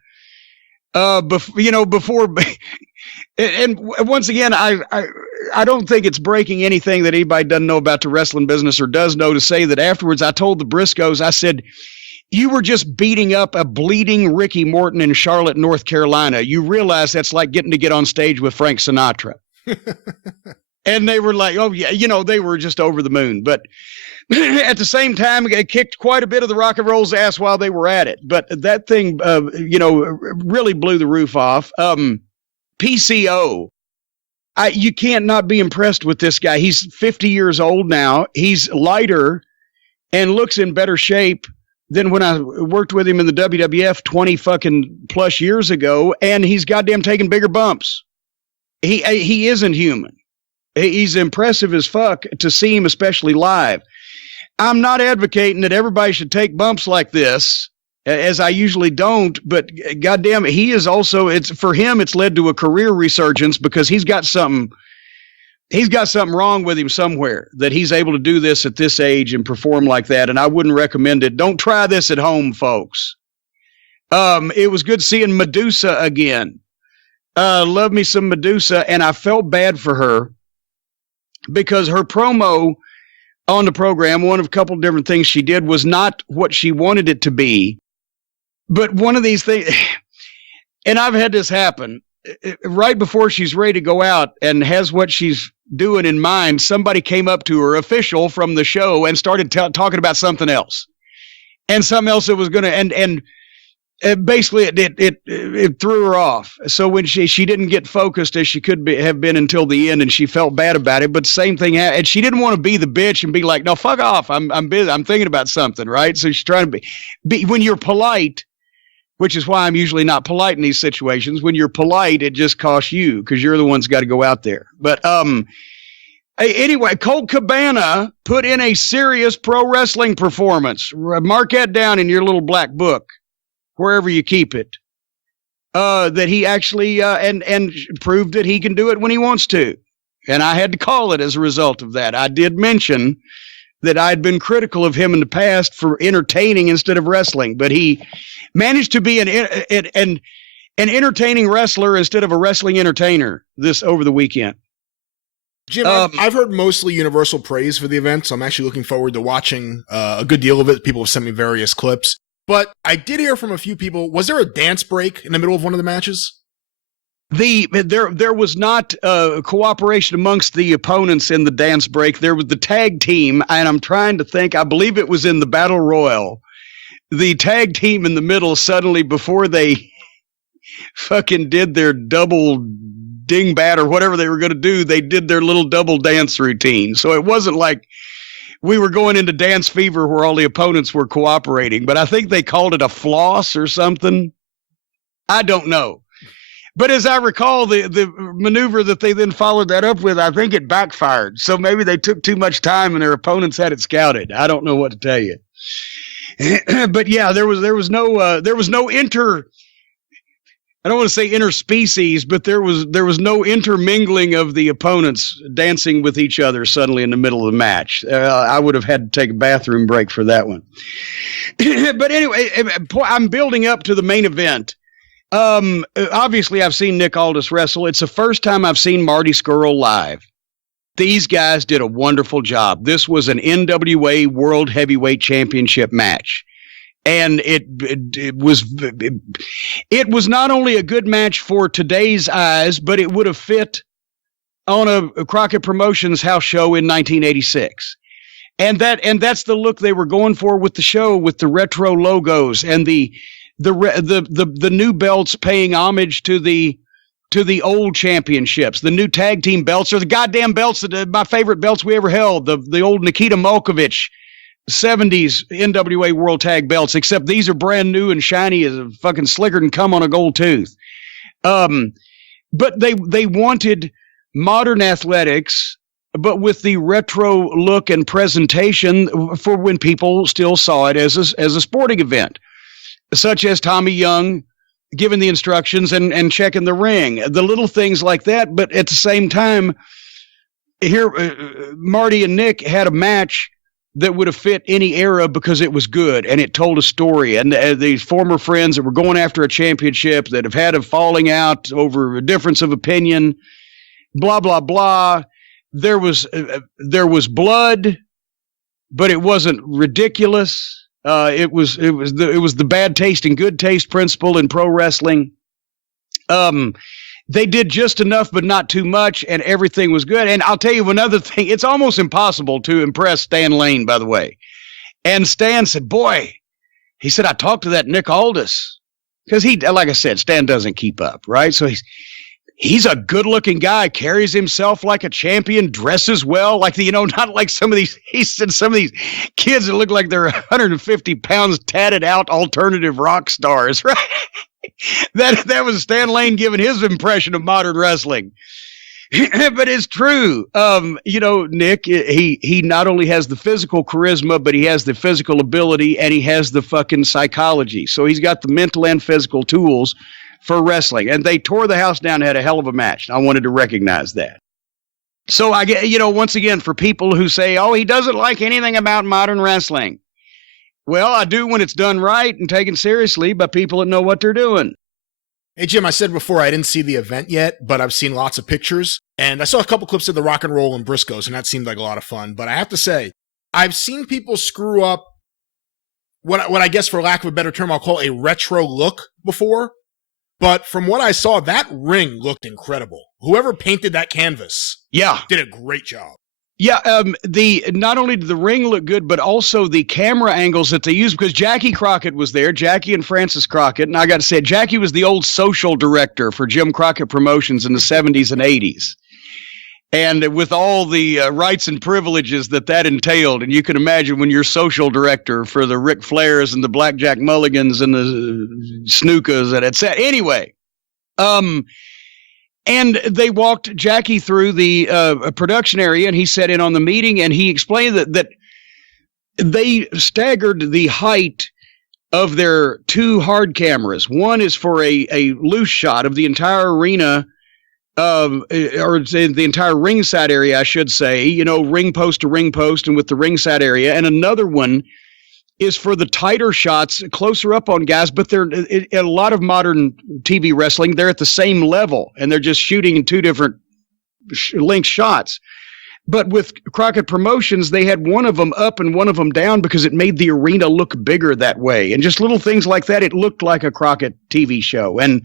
before. And once again, I don't think it's breaking anything that anybody doesn't know about the wrestling business or does know to say that afterwards I told the Briscoes, I said, you were just beating up a bleeding Ricky Morton in Charlotte, North Carolina. You realize that's like getting to get on stage with Frank Sinatra. And they were like, oh, yeah, they were just over the moon. But at the same time, it kicked quite a bit of the rock and roll's ass while they were at it. But that thing, really blew the roof off. PCO, you can't not be impressed with this guy. He's 50 years old now. He's lighter and looks in better shape than when I worked with him in the WWF 20 fucking plus years ago. And he's goddamn taking bigger bumps. He isn't human. He's impressive as fuck to see him, especially live. I'm not advocating that everybody should take bumps like this, as I usually don't, but goddamn it, he is also, for him, it's led to a career resurgence because he's got something wrong with him somewhere that he's able to do this at this age and perform like that. And I wouldn't recommend it. Don't try this at home, folks. It was good seeing Medusa again. Love me some Medusa. And I felt bad for her because her promo on the program, one of a couple of different things she did was not what she wanted it to be. But one of these things, and I've had this happen, right before she's ready to go out and has what she's doing in mind, somebody came up to her, official from the show, and started talking about something else. And something else that was going to, and basically it threw her off. So when she didn't get focused as she could have been until the end, and she felt bad about it. But same thing happened, and she didn't want to be the bitch and be like, no, fuck off. I'm busy. I'm thinking about something, right? So she's trying to be when you're polite, which is why I'm usually not polite in these situations. When you're polite, it just costs you because you're the one's got to go out there. But anyway, Colt Cabana put in a serious pro wrestling performance. Mark that down in your little black book, wherever you keep it. That he actually and proved that he can do it when he wants to. And I had to call it as a result of that. I did mention that I'd been critical of him in the past for entertaining instead of wrestling, but he managed to be an entertaining wrestler instead of a wrestling entertainer over the weekend. Jim, I've heard mostly universal praise for the event, so I'm actually looking forward to watching a good deal of it. People have sent me various clips. But I did hear from a few people, was there a dance break in the middle of one of the matches? There was not cooperation amongst the opponents in the dance break. There was the tag team, and I'm trying to think, I believe it was in the Battle Royal. The tag team in the middle suddenly, before they fucking did their double dingbat or whatever they were going to do, they did their little double dance routine. So it wasn't like we were going into dance fever where all the opponents were cooperating, but I think they called it a floss or something. I don't know. But as I recall, the maneuver that they then followed that up with, I think it backfired. So maybe they took too much time and their opponents had it scouted. I don't know what to tell you. But yeah, there was no I don't want to say interspecies, but there was no intermingling of the opponents dancing with each other suddenly in the middle of the match. I would have had to take a bathroom break for that one. But anyway, I'm building up to the main event. Obviously, I've seen Nick Aldis wrestle. It's the first time I've seen Marty Scurll live. These guys did a wonderful job. This was an NWA World Heavyweight Championship match. And it was not only a good match for today's eyes, but it would have fit on a Crockett Promotions house show in 1986. And that's the look they were going for with the show, with the retro logos and the new belts paying homage to the old championships. The new tag team belts are the goddamn belts that my favorite belts we ever held. The old Nikita Malkovich 70s NWA World Tag belts, except these are brand new and shiny as a fucking slicker and come on a gold tooth. But they wanted modern athletics, but with the retro look and presentation for when people still saw it as a sporting event. such as Tommy Young giving the instructions and checking the ring, the little things like that. But at the same time, here, Marty and Nick had a match that would have fit any era because it was good and it told a story. And these former friends that were going after a championship that have had a falling out over a difference of opinion, blah, blah, blah. There was blood, but it wasn't ridiculous. It was the bad taste and good taste principle in pro wrestling. They did just enough, but not too much, and everything was good. And I'll tell you another thing. It's almost impossible to impress Stan Lane, by the way. And Stan said, boy, he said, I talked to that Nick Aldis. Because like I said, Stan doesn't keep up, right? So he's a good-looking guy, carries himself like a champion, dresses well, like not like some of these. He said some of these kids that look like they're 150 pounds tatted out alternative rock stars, right? That was Stan Lane giving his impression of modern wrestling. But it's true. Nick, he not only has the physical charisma, but he has the physical ability and he has the fucking psychology. So he's got the mental and physical tools for wrestling. And they tore the house down and had a hell of a match. I wanted to recognize that. So I get, once again, for people who say, oh, he doesn't like anything about modern wrestling. Well, I do when it's done right and taken seriously by people that know what they're doing. Hey, Jim, I said before I didn't see the event yet, but I've seen lots of pictures. And I saw a couple clips of the Rock and Roll and Briscoes, and that seemed like a lot of fun. But I have to say, I've seen people screw up what I guess, for lack of a better term, I'll call a retro look before. But from what I saw, that ring looked incredible. Whoever painted that canvas did a great job. Yeah, not only did the ring look good, but also the camera angles that they used, because Jackie Crockett was there, Jackie and Francis Crockett, and I got to say, Jackie was the old social director for Jim Crockett Promotions in the 70s and 80s. And with all the rights and privileges that entailed, and you can imagine when you're social director for the Ric Flairs and the Blackjack Mulligans and the Snookas and etc. Anyway, and they walked Jackie through the production area, and he sat in on the meeting, and he explained that they staggered the height of their two hard cameras. One is for a loose shot of the entire arena, or the entire ringside area, I should say, ring post to ring post and with the ringside area. And another one is for the tighter shots closer up on guys, but they're a lot of modern TV wrestling. They're at the same level and they're just shooting in two different length shots. But with Crockett Promotions, they had one of them up and one of them down because it made the arena look bigger that way. And just little things like that. It looked like a Crockett TV show. And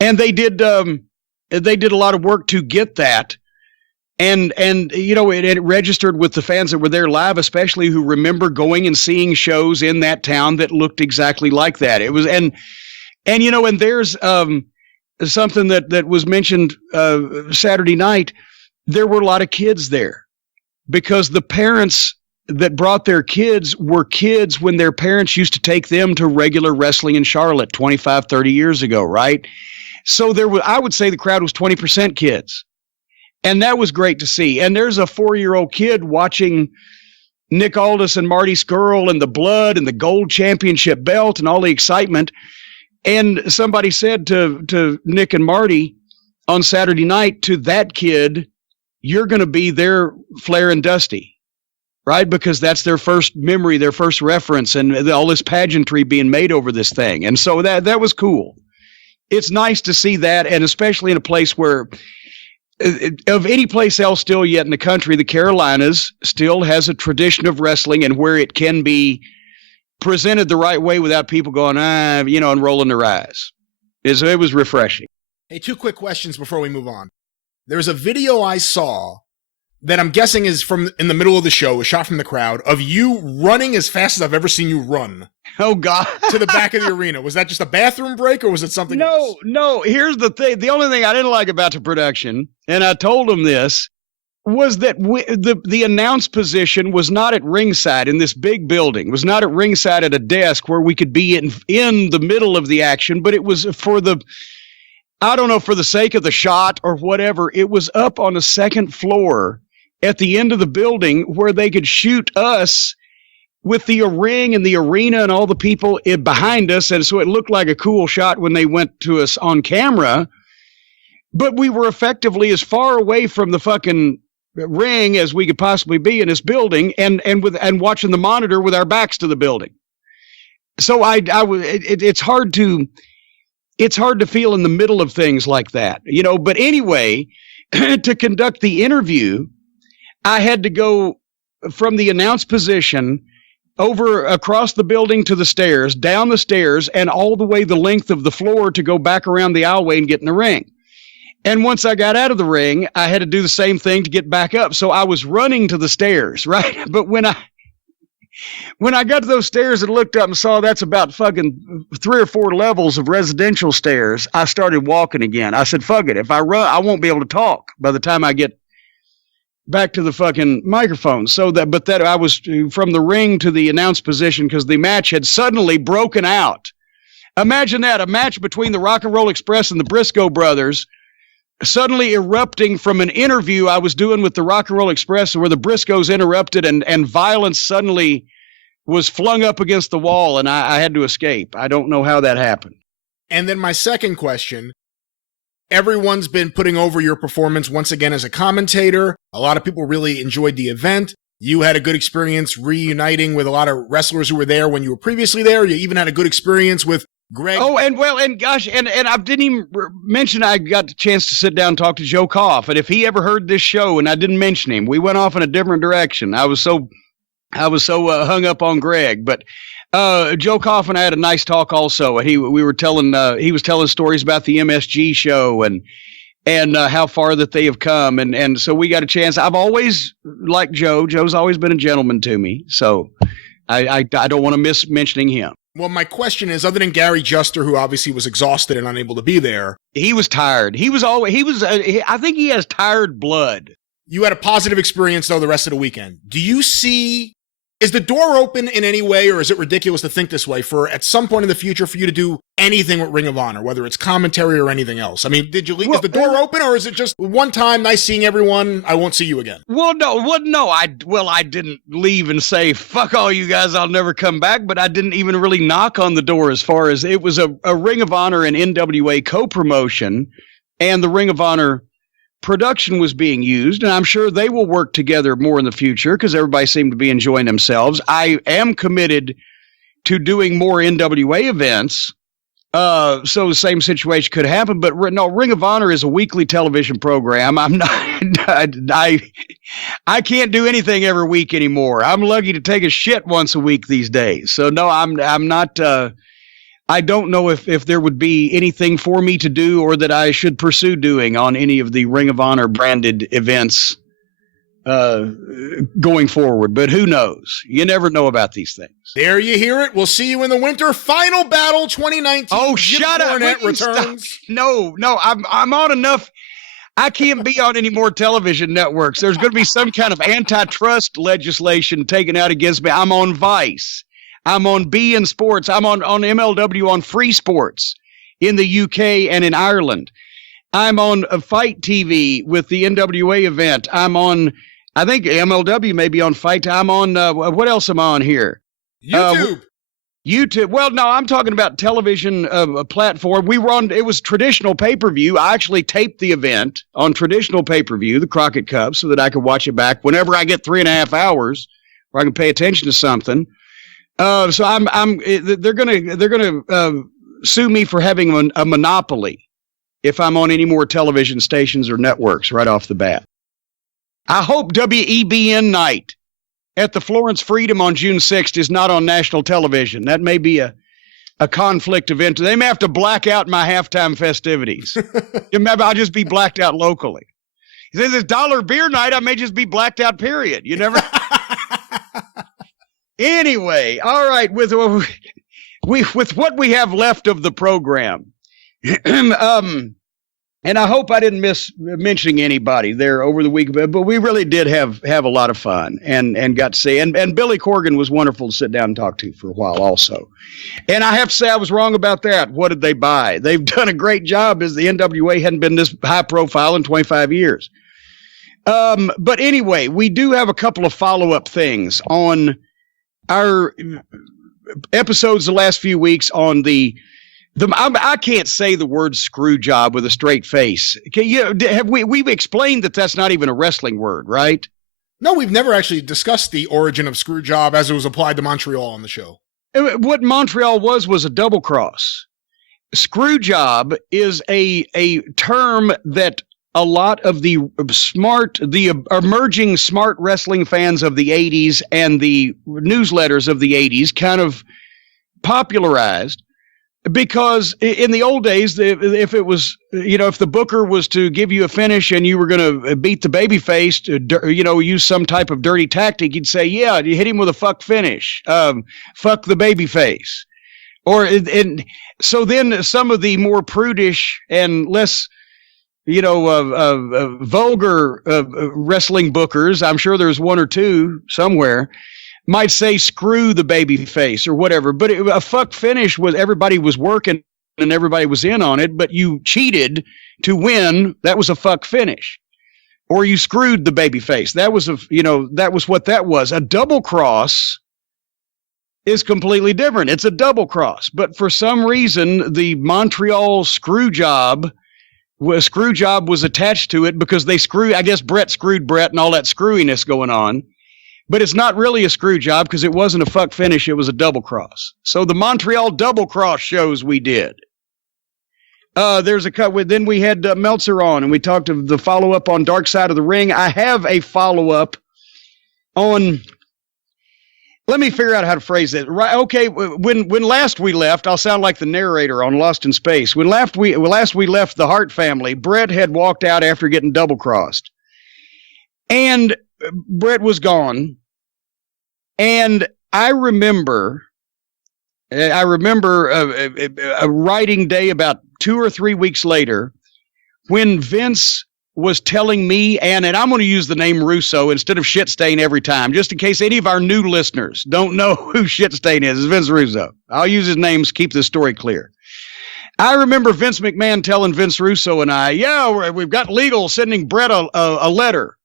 they did a lot of work to get that. And it registered with the fans that were there live, especially who remember going and seeing shows in that town that looked exactly like that. It was, and there's something that was mentioned Saturday night. There were a lot of kids there because the parents that brought their kids were kids when their parents used to take them to regular wrestling in Charlotte 25, 30 years ago, right? So I would say the crowd was 20% kids. And that was great to see. And there's a 4-year-old kid watching Nick Aldis and Marty Scurll and the blood and the gold championship belt and all the excitement. And somebody said to Nick and Marty on Saturday night, to that kid, you're going to be their Flair and Dusty, right? Because that's their first memory, their first reference, and all this pageantry being made over this thing. And so that was cool. It's nice to see that, and especially in a place where of any place else still yet in the country, the Carolinas still has a tradition of wrestling and where it can be presented the right way without people going, and rolling their eyes. It was refreshing. Hey, 2 quick questions before we move on. There's a video I saw that I'm guessing is from in the middle of the show, a shot from the crowd, of you running as fast as I've ever seen you run. Oh, God. To the back of the arena. Was that just a bathroom break or was it something else? No. Here's the thing. The only thing I didn't like about the production, and I told them this, was that the announce position was not at ringside in this big building, was not at ringside at a desk where we could be in the middle of the action, but it was for the sake of the shot or whatever. It was up on the second floor at the end of the building where they could shoot us with the ring and the arena and all the people behind us. And so it looked like a cool shot when they went to us on camera. But we were effectively as far away from the fucking ring as we could possibly be in this building, and watching the monitor with our backs to the building. So it's hard to feel in the middle of things like that, you know. But anyway, to conduct the interview, I had to go from the announce position over across the building to the stairs, down the stairs, and all the way the length of the floor to go back around the aisleway and get in the ring. And once I got out of the ring, I had to do the same thing to get back up. So I was running to the stairs, right? But when I got to those stairs and looked up and saw that's about fucking 3 or 4 levels of residential stairs, I started walking again. I said, fuck it. If I run, I won't be able to talk by the time I get back to the fucking microphone. But I was from the ring to the announce position because the match had suddenly broken out. Imagine that, a match between the Rock and Roll Express and the Briscoe brothers suddenly erupting from an interview I was doing with the Rock and Roll Express, where the Briscoes interrupted and violence suddenly was flung up against the wall, and I had to escape. I don't know how that happened. And then my second question, everyone's been putting over your performance once again as a commentator. A lot of people really enjoyed the event. You had a good experience reuniting with a lot of wrestlers who were there when you were previously there. You even had a good experience with Greg. Oh, and gosh, and I didn't even mention I got the chance to sit down and talk to Joe Koff. And if he ever heard this show and I didn't mention him, we went off in a different direction. I was so hung up on Greg, but Joe Koff and I had a nice talk also. And he was telling stories about the MSG show and how far that they have come. And so we got a chance. I've always liked Joe. Joe's always been a gentleman to me. So I don't want to miss mentioning him. Well, my question is, other than Gary Juster, who obviously was exhausted and unable to be there. He was tired. I think he has tired blood. You had a positive experience, though, the rest of the weekend. Is the door open in any way, or is it ridiculous to think this way, for at some point in the future for you to do anything with Ring of Honor, whether it's commentary or anything else? I mean, is the door open, or is it just one time, nice seeing everyone, I won't see you again? No. I didn't leave and say, fuck all you guys, I'll never come back, but I didn't even really knock on the door. As far as it was a Ring of Honor and NWA co-promotion, and the Ring of Honor production was being used, and I'm sure they will work together more in the future because everybody seemed to be enjoying themselves. I am committed to doing more NWA events, so the same situation could happen. But no, Ring of Honor is a weekly television program. I'm not. I can't do anything every week anymore. I'm lucky to take a shit once a week these days. So no, I'm not. I don't know if there would be anything for me to do or that I should pursue doing on any of the Ring of Honor branded events going forward. But who knows? You never know about these things. There you hear it. We'll see you in the winter. Final Battle 2019. Oh, shut up. Cornette returns. No, I'm on enough. I can't be on any more television networks. There's going to be some kind of antitrust legislation taken out against me. I'm on Vice. I'm on beIN Sports. I'm on MLW on Free Sports in the UK and in Ireland. I'm on Fight TV with the NWA event. I'm on, I think MLW may be on Fight. I'm on, what else am I on here? YouTube. Well, no, I'm talking about television platform. We were on, it was traditional pay-per-view. I actually taped the event on traditional pay-per-view, the Crockett Cup, so that I could watch it back whenever I get 3.5 hours where I can pay attention to something. So they're gonna sue me for having a monopoly if I'm on any more television stations or networks right off the bat. I hope WEBN night at the Florence Freedom on June 6th is not on national television. That may be a conflict event. They may have to black out my halftime festivities. Remember, I'll just be blacked out locally. He says it's dollar beer night. I may just be blacked out, period. You never. Anyway, all right, with what we have left of the program, and I hope I didn't miss mentioning anybody there over the week, but we really did have a lot of fun and got to see, and Billy Corgan was wonderful to sit down and talk to for a while also. And I have to say I was wrong about that. What did they buy? They've done a great job, as the NWA hadn't been this high profile in 25 years. But anyway, we do have a couple of follow-up things on our episodes the last few weeks on I can't say the word screw job with a straight face. We've explained that that's not even a wrestling word, right? No, we've never actually discussed the origin of screw job as it was applied to Montreal on the show. What Montreal was a double cross. Screw job is a term that a lot of the emerging smart wrestling fans of the 80s and the newsletters of the 80s kind of popularized. Because in the old days, if it was, if the booker was to give you a finish and you were going to beat the babyface, use some type of dirty tactic, you'd say, yeah, you hit him with a fuck finish, fuck the babyface. And so then some of the more prudish and less, vulgar wrestling bookers, I'm sure there's one or two somewhere, might say screw the baby face or whatever, but a fuck finish was everybody was working and everybody was in on it, but you cheated to win. That was a fuck finish, or you screwed the baby face. That was that was what that was. A double cross is completely different. It's a double cross, but for some reason the Montreal screw job was attached to it because I guess Brett screwed Brett and all that screwiness going on. But it's not really a screw job because it wasn't a fuck finish. It was a double cross. So the Montreal double cross shows we did. There's a cut. Then we had Meltzer on, and we talked of the follow up on Dark Side of the Ring. I have a follow up on. Let me figure out how to phrase it. Right? Okay. When last we left, I'll sound like the narrator on Lost in Space. When last we left the Hart family, Brett had walked out after getting double crossed, and Brett was gone. And I remember a writing day about 2 or 3 weeks later when Vince was telling me, and I'm going to use the name Russo instead of Shitstain every time, just in case any of our new listeners don't know who Shitstain is. It's Vince Russo. I'll use his names, keep the story clear. I remember Vince McMahon telling Vince Russo and I, we've got legal sending Brett a letter,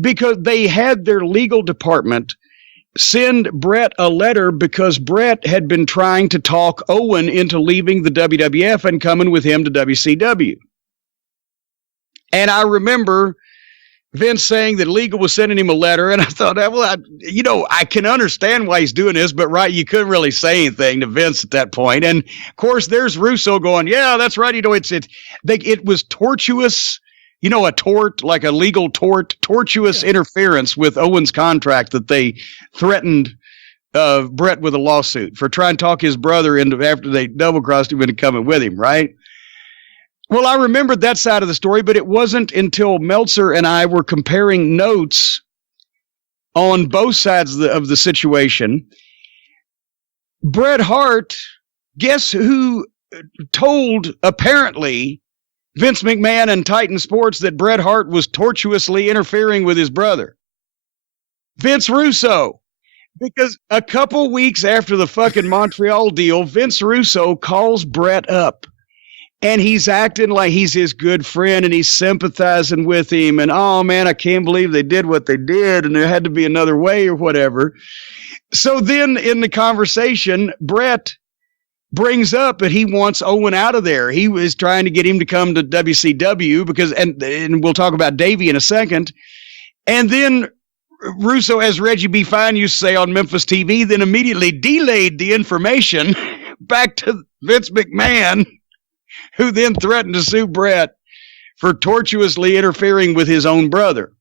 because they had their legal department send Brett a letter because Brett had been trying to talk Owen into leaving the WWF and coming with him to WCW. And I remember Vince saying that legal was sending him a letter, and I thought, well, I can understand why he's doing this, but right, you couldn't really say anything to Vince at that point. And of course, there's Russo going, yeah, that's right. It was tortuous. A tort, like a legal tortuous interference with Owen's contract that they threatened Brett with a lawsuit for trying to talk his brother into after they double-crossed him into coming with him, right? Well, I remembered that side of the story, but it wasn't until Meltzer and I were comparing notes on both sides of the situation. Bret Hart, guess who told, apparently, Vince McMahon and Titan Sports that Bret Hart was tortuously interfering with his brother? Vince Russo. Because a couple weeks after the fucking Montreal deal, Vince Russo calls Bret up. And he's acting like he's his good friend and he's sympathizing with him. And, oh, man, I can't believe they did what they did. And there had to be another way or whatever. So then in the conversation, Bret brings up that he wants Owen out of there. He was trying to get him to come to WCW because, and we'll talk about Davey in a second. And then Russo, as Reggie B. Fine used to say on Memphis TV, then immediately delayed the information back to Vince McMahon, who then threatened to sue Bret for tortuously interfering with his own brother.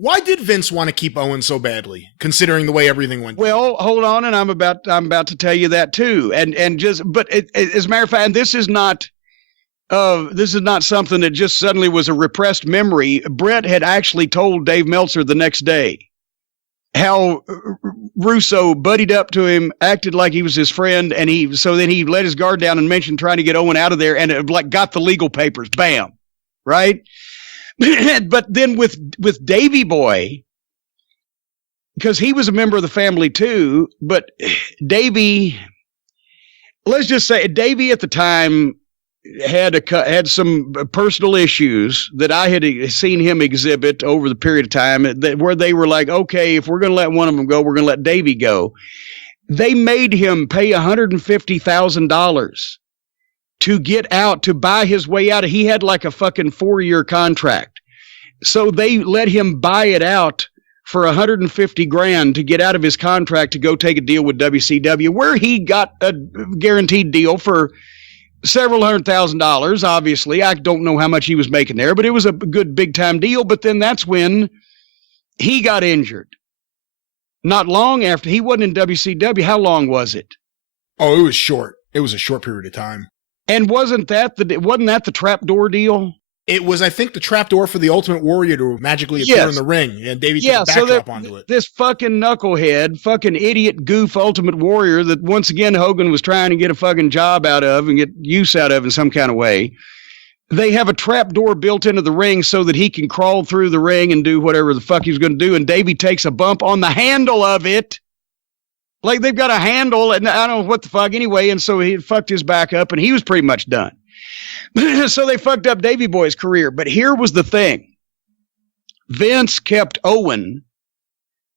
Why did Vince want to keep Owen so badly, considering the way everything went down? Well, hold on, and I'm about to tell you that too. But as a matter of fact, this is not something that just suddenly was a repressed memory. Bret had actually told Dave Meltzer the next day how Russo buddied up to him, acted like he was his friend, and then he let his guard down and mentioned trying to get Owen out of there, and it got the legal papers. Bam, right? But then with Davey Boy, because he was a member of the family too, but Davey, let's just say Davey at the time had some personal issues that I had seen him exhibit over the period of time where they were like, okay, if we're going to let one of them go, we're going to let Davey go. They made him pay $150,000 to get out, to buy his way out. He had like a fucking 4-year contract. So they let him buy it out for $150,000 to get out of his contract to go take a deal with WCW, where he got a guaranteed deal for several $100,000. Obviously, I don't know how much he was making there, but it was a good big time deal. But then that's when he got injured. Not long after. He wasn't in WCW. How long was it? Oh, it was short. It was a short period of time. And wasn't that the trapdoor deal? It was, I think, the trapdoor for the Ultimate Warrior to magically appear in the ring, and Davey took a backdrop onto it. This fucking knucklehead, fucking idiot goof Ultimate Warrior that once again Hogan was trying to get a fucking job out of and get use out of in some kind of way. They have a trapdoor built into the ring so that he can crawl through the ring and do whatever the fuck he's going to do, and Davey takes a bump on the handle of it. Like they've got a handle, and I don't know what the fuck anyway, and so he fucked his back up, and he was pretty much done. So they fucked up Davey Boy's career. But here was the thing. Vince kept Owen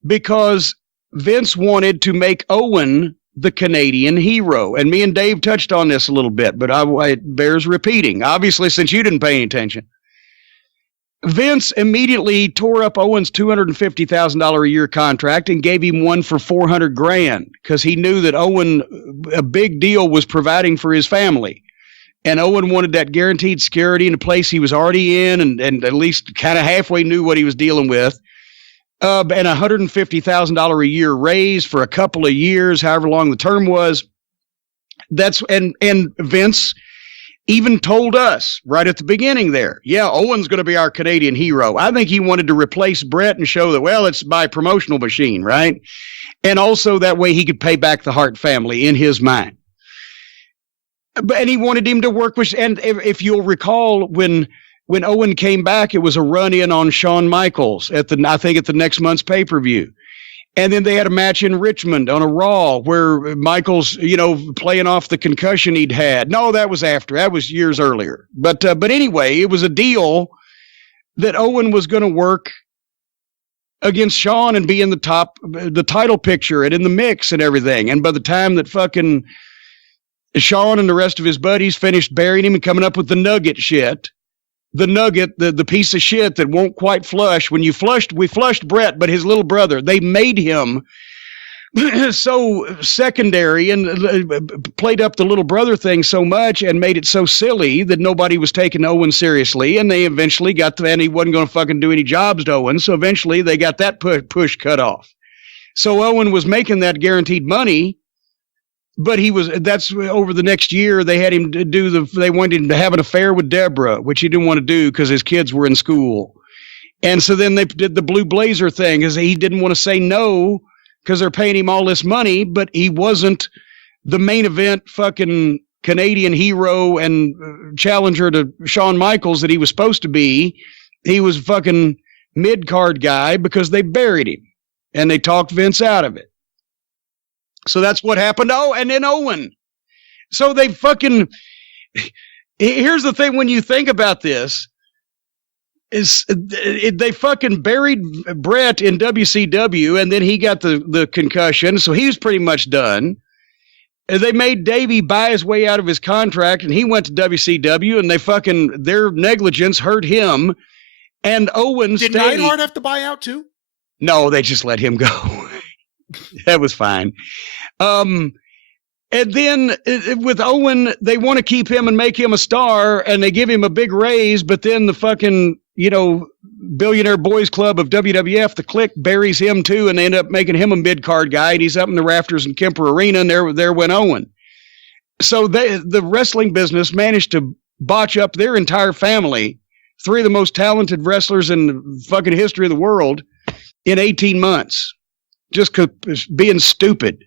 because Vince wanted to make Owen the Canadian hero. And me and Dave touched on this a little bit, but it bears repeating. Obviously, since you didn't pay any attention. Vince immediately tore up Owen's $250,000 a year contract and gave him one for $400,000 because he knew that Owen, a big deal was providing for his family. And Owen wanted that guaranteed security in a place he was already in and at least kind of halfway knew what he was dealing with. And $150,000 a year raise for a couple of years, however long the term was. And Vince even told us right at the beginning there, yeah, Owen's going to be our Canadian hero. I think he wanted to replace Brett and show that, well, it's my promotional machine, right? And also that way he could pay back the Hart family in his mind. And he wanted him to work with, and if you'll recall, when Owen came back, it was a run-in on Shawn Michaels at the next month's pay-per-view. And then they had a match in Richmond on a Raw where Michaels, playing off the concussion he'd had. No, that was after. That was years earlier. But anyway, it was a deal that Owen was going to work against Shawn and be in the title picture and in the mix and everything. And by the time that fucking Shawn and the rest of his buddies finished burying him and coming up with the nugget shit. The nugget, the piece of shit that won't quite flush. We flushed Brett, but his little brother, they made him so secondary and played up the little brother thing so much and made it so silly that nobody was taking Owen seriously. And they eventually and he wasn't going to fucking do any jobs to Owen. So eventually they got that push cut off. So Owen was making that guaranteed money. But that's over the next year, they had him they wanted him to have an affair with Deborah, which he didn't want to do because his kids were in school. And so then they did the Blue Blazer thing because he didn't want to say no because they're paying him all this money, but he wasn't the main event fucking Canadian hero and challenger to Shawn Michaels that he was supposed to be. He was fucking mid-card guy because they buried him and they talked Vince out of it. So that's what happened. Oh, and then Owen. So they fucking, here's the thing when you think about this, they fucking buried Brett in WCW and then he got the concussion. So he was pretty much done. And they made Davey buy his way out of his contract and he went to WCW and their negligence hurt him. And Owen Did Neidhart have to buy out too? No, they just let him go. That was fine. And then with Owen, they want to keep him and make him a star and they give him a big raise. But then the fucking, Billionaire Boys Club of WWF, the Clique, buries him too. And they end up making him a mid-card guy. And he's up in the rafters in Kemper Arena. And there went Owen. So the wrestling business managed to botch up their entire family. 3 of the most talented wrestlers in the fucking history of the world in 18 months. Just being stupid.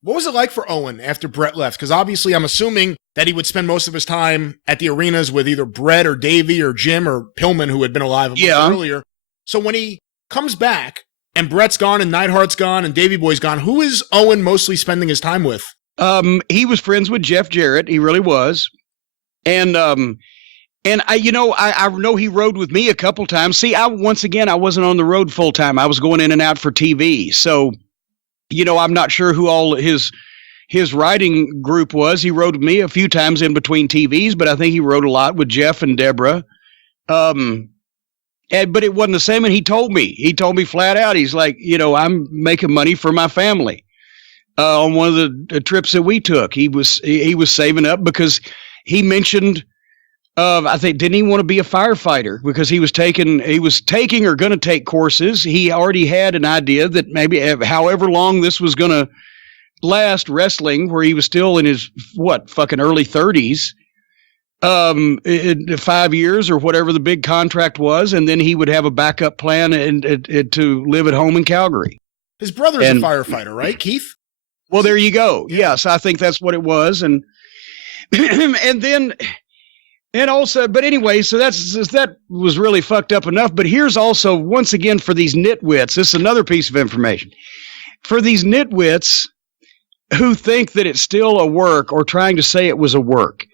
What was it like for Owen after Brett left? Because obviously I'm assuming that he would spend most of his time at the arenas with either Brett or Davey or Jim or Pillman, who had been alive a month earlier. So when he comes back and Brett's gone and Neidhart's gone and Davey Boy's gone, who is Owen mostly spending his time with? He was friends with Jeff Jarrett. He really was. And I know he rode with me a couple times. See, I wasn't on the road full time. I was going in and out for TV. So, I'm not sure who all his riding group was. He rode with me a few times in between TVs, but I think he rode a lot with Jeff and Deborah. But it wasn't the same. And he told me flat out, he's like, I'm making money for my family. On one of the trips that we took, he was saving up because he mentioned, I think, didn't he want to be a firefighter because he was taking or going to take courses. He already had an idea that maybe however long this was going to last, wrestling, where he was still in his fucking early 30s, 5 years or whatever the big contract was, and then he would have a backup plan and to live at home in Calgary. His brother's a firefighter, right, Keith? Well, there you go. Yeah. Yes, I think that's what it was, and then. And also, but anyway, so that was really fucked up enough. But here's also, once again, for these nitwits, this is another piece of information. For these nitwits who think that it's still a work or trying to say it was a work,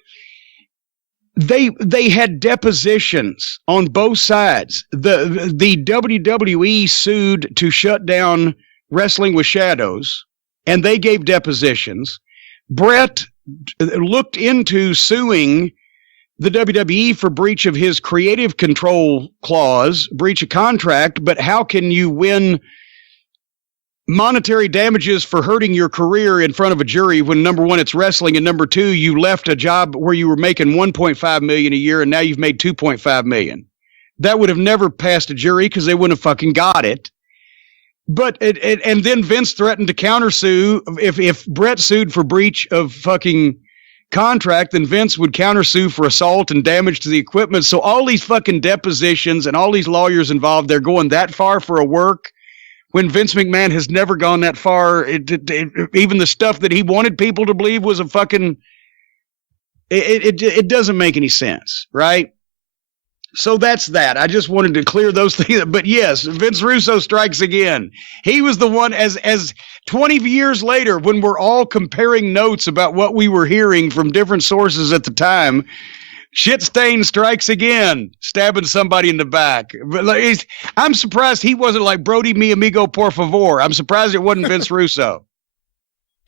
they had depositions on both sides. The WWE sued to shut down Wrestling with Shadows, and they gave depositions. Brett looked into suing the WWE for breach of his creative control clause, breach of contract, but how can you win monetary damages for hurting your career in front of a jury when, number one, it's wrestling, and number two, you left a job where you were making $1.5 million a year and now you've made $2.5 million. That would have never passed a jury because they wouldn't have fucking got it. But and then Vince threatened to countersue if Brett sued for breach of fucking contract, then Vince would countersue for assault and damage to the equipment. So all these fucking depositions and all these lawyers involved, they're going that far for a work when Vince McMahon has never gone that far. Even the stuff that he wanted people to believe was a fucking, it doesn't make any sense, right? So that's that. I just wanted to clear those things. But yes, Vince Russo strikes again. He was the one, as 20 years later, when we're all comparing notes about what we were hearing from different sources at the time, shit stain strikes again, stabbing somebody in the back. But I'm surprised he wasn't like, Brody, mi amigo, por favor. I'm surprised it wasn't Vince Russo.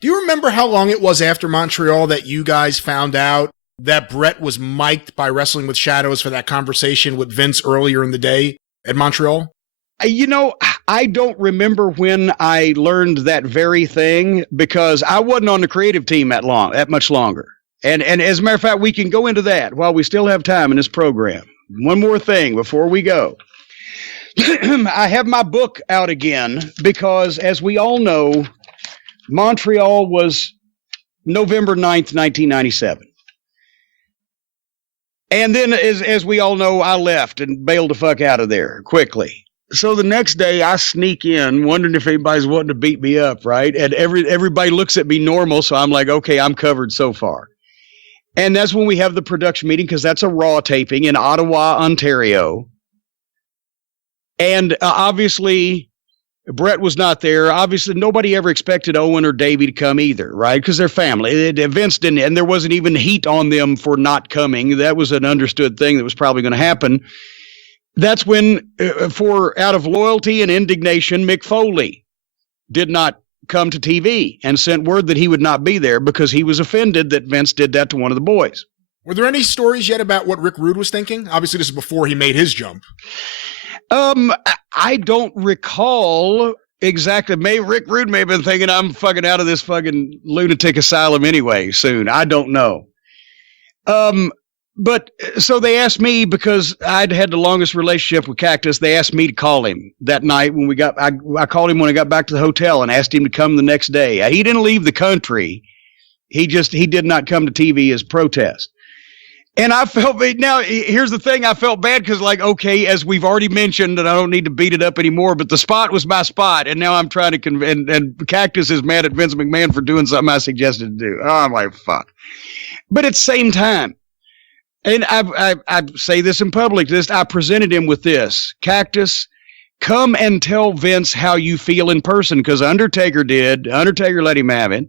Do you remember how long it was after Montreal that you guys found out that Brett was mic'd by Wrestling with Shadows for that conversation with Vince earlier in the day at Montreal? I don't remember when I learned that very thing because I wasn't on the creative team that much longer. And as a matter of fact, we can go into that while we still have time in this program. One more thing before we go. I have my book out again because, as we all know, Montreal was November 9th, 1997. And then, as we all know, I left and bailed the fuck out of there quickly. So the next day, I sneak in, wondering if anybody's wanting to beat me up, right? And everybody looks at me normal, so I'm like, okay, I'm covered so far. And that's when we have the production meeting, because that's a Raw taping in Ottawa, Ontario. And obviously, Brett was not there. Obviously, nobody ever expected Owen or Davey to come either, right? Because they're family. Vince didn't, and there wasn't even heat on them for not coming. That was an understood thing that was probably going to happen. That's when, out of loyalty and indignation, Mick Foley did not come to TV and sent word that he would not be there because he was offended that Vince did that to one of the boys. Were there any stories yet about what Rick Rude was thinking? Obviously, this is before he made his jump. I don't recall exactly. Rick Rude may have been thinking I'm fucking out of this fucking lunatic asylum anyway soon. I don't know. But so they asked me, because I'd had the longest relationship with Cactus, they asked me to call him that night when I called him when I got back to the hotel and asked him to come the next day. He didn't leave the country. He did not come to TV as protest. And I felt, now here's the thing, I felt bad because, like, okay, as we've already mentioned, and I don't need to beat it up anymore, but the spot was my spot, and now I'm trying to and Cactus is mad at Vince McMahon for doing something I suggested to do. Oh, I'm like, fuck. But at the same time, and I say this in public, I presented him with this. Cactus, come and tell Vince how you feel in person, because Undertaker did. Undertaker let him have it.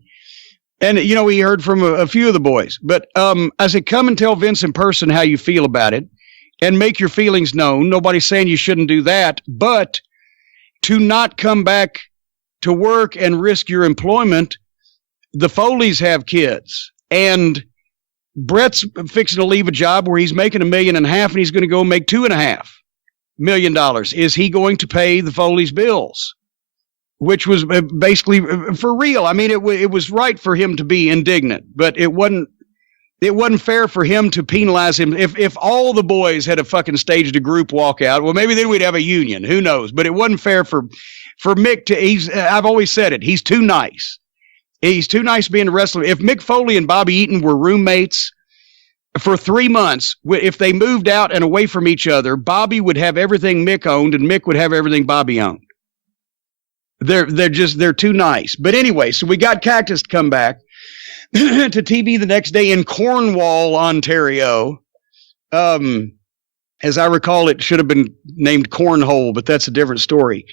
And, he heard from a few of the boys. But I said, come and tell Vince in person how you feel about it and make your feelings known. Nobody's saying you shouldn't do that. But to not come back to work and risk your employment, the Foleys have kids. And Brett's fixing to leave a job where he's making $1.5 million and he's going to go make $2.5 million. Is he going to pay the Foleys' bills? Which was basically for real. I mean, it was right for him to be indignant, but it wasn't fair for him to penalize him. If all the boys had a fucking staged a group walkout, well, maybe then we'd have a union. Who knows? But it wasn't fair for Mick to. I've always said it. He's too nice. He's too nice being a wrestler. If Mick Foley and Bobby Eaton were roommates for 3 months, if they moved out and away from each other, Bobby would have everything Mick owned, and Mick would have everything Bobby owned. They're too nice. But anyway, so we got Cactus to come back to TV the next day in Cornwall, Ontario. As I recall, it should have been named Cornhole, but that's a different story.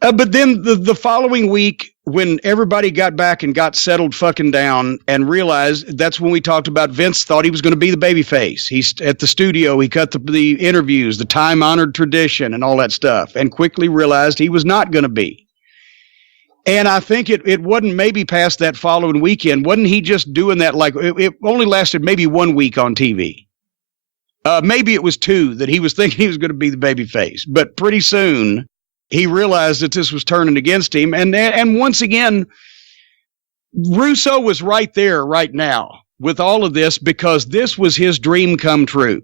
But then the following week, when everybody got back and got settled fucking down and realized, that's when we talked about Vince thought he was going to be the babyface. He's at the studio. He cut the interviews, the time-honored tradition and all that stuff, and quickly realized he was not going to be. And I think it wasn't maybe past that following weekend. Wasn't he just doing that? Like it only lasted maybe 1 week on TV. Maybe it was 2 that he was thinking he was going to be the babyface. But pretty soon he realized that this was turning against him. And once again, Russo was right there right now with all of this because this was his dream come true.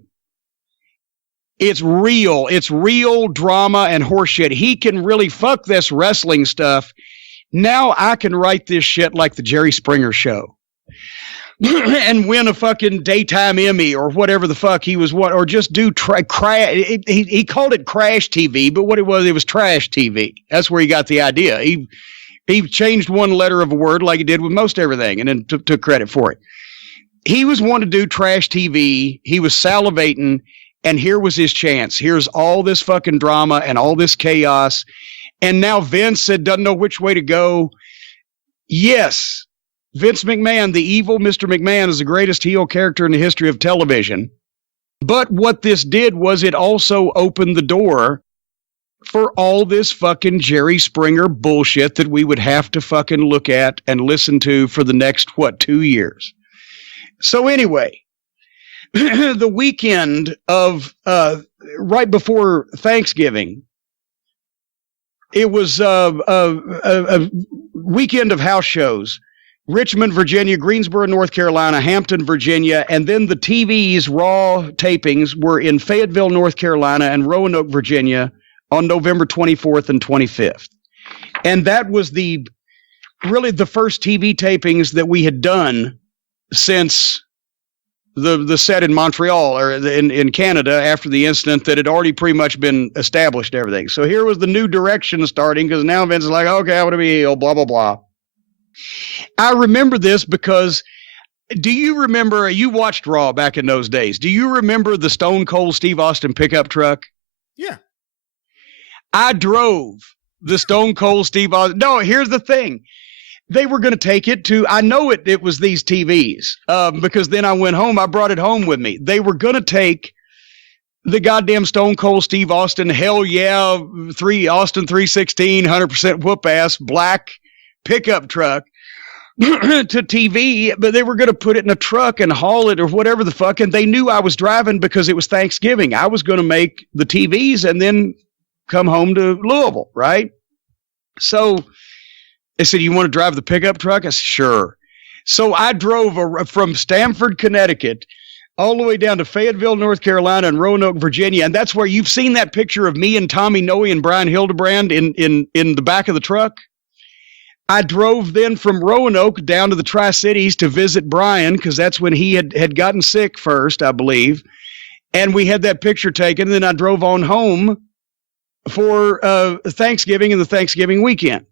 It's real. It's real drama and horseshit. He can really fuck this wrestling stuff. Now I can write this shit like the Jerry Springer Show and win a fucking daytime Emmy or whatever the fuck he was, or just do crash. He called it Crash TV, but what it was trash TV. That's where he got the idea. He changed one letter of a word like he did with most everything and then took credit for it. He was wanting to do trash TV. He was salivating, and here was his chance. Here's all this fucking drama and all this chaos. And now Vince doesn't know which way to go. Yes, Vince McMahon, the evil Mr. McMahon, is the greatest heel character in the history of television. But what this did was it also opened the door for all this fucking Jerry Springer bullshit that we would have to fucking look at and listen to for the next, 2 years. So anyway, the weekend of right before Thanksgiving, it was a weekend of house shows. Richmond, Virginia, Greensboro, North Carolina, Hampton, Virginia, and then the TV's Raw tapings were in Fayetteville, North Carolina, and Roanoke, Virginia on November 24th and 25th. And that was really the first TV tapings that we had done since the set in Montreal or in Canada after the incident that had already pretty much been established everything. So here was the new direction starting because now Vince is like, okay, I want to be heel, blah, blah, blah. I remember this because do you remember, you watched Raw back in those days. Do you remember the Stone Cold Steve Austin pickup truck? Yeah. I drove the Stone Cold Steve Austin. No, here's the thing. They were going to take it to, I know it was these TVs, because then I went home, I brought it home with me. They were going to take the goddamn Stone Cold Steve Austin, hell yeah, Austin 316, 100% whoop ass, black pickup truck to TV, but they were going to put it in a truck and haul it or whatever the fuck. And they knew I was driving because it was Thanksgiving. I was going to make the TVs and then come home to Louisville, right? So they said, you want to drive the pickup truck? I said, sure. So I drove from Stamford, Connecticut, all the way down to Fayetteville, North Carolina, and Roanoke, Virginia. And that's where you've seen that picture of me and Tommy Noe and Brian Hildebrand in the back of the truck. I drove then from Roanoke down to the Tri-Cities to visit Brian because that's when he had gotten sick first, I believe. And we had that picture taken. And then I drove on home for Thanksgiving and the Thanksgiving weekend.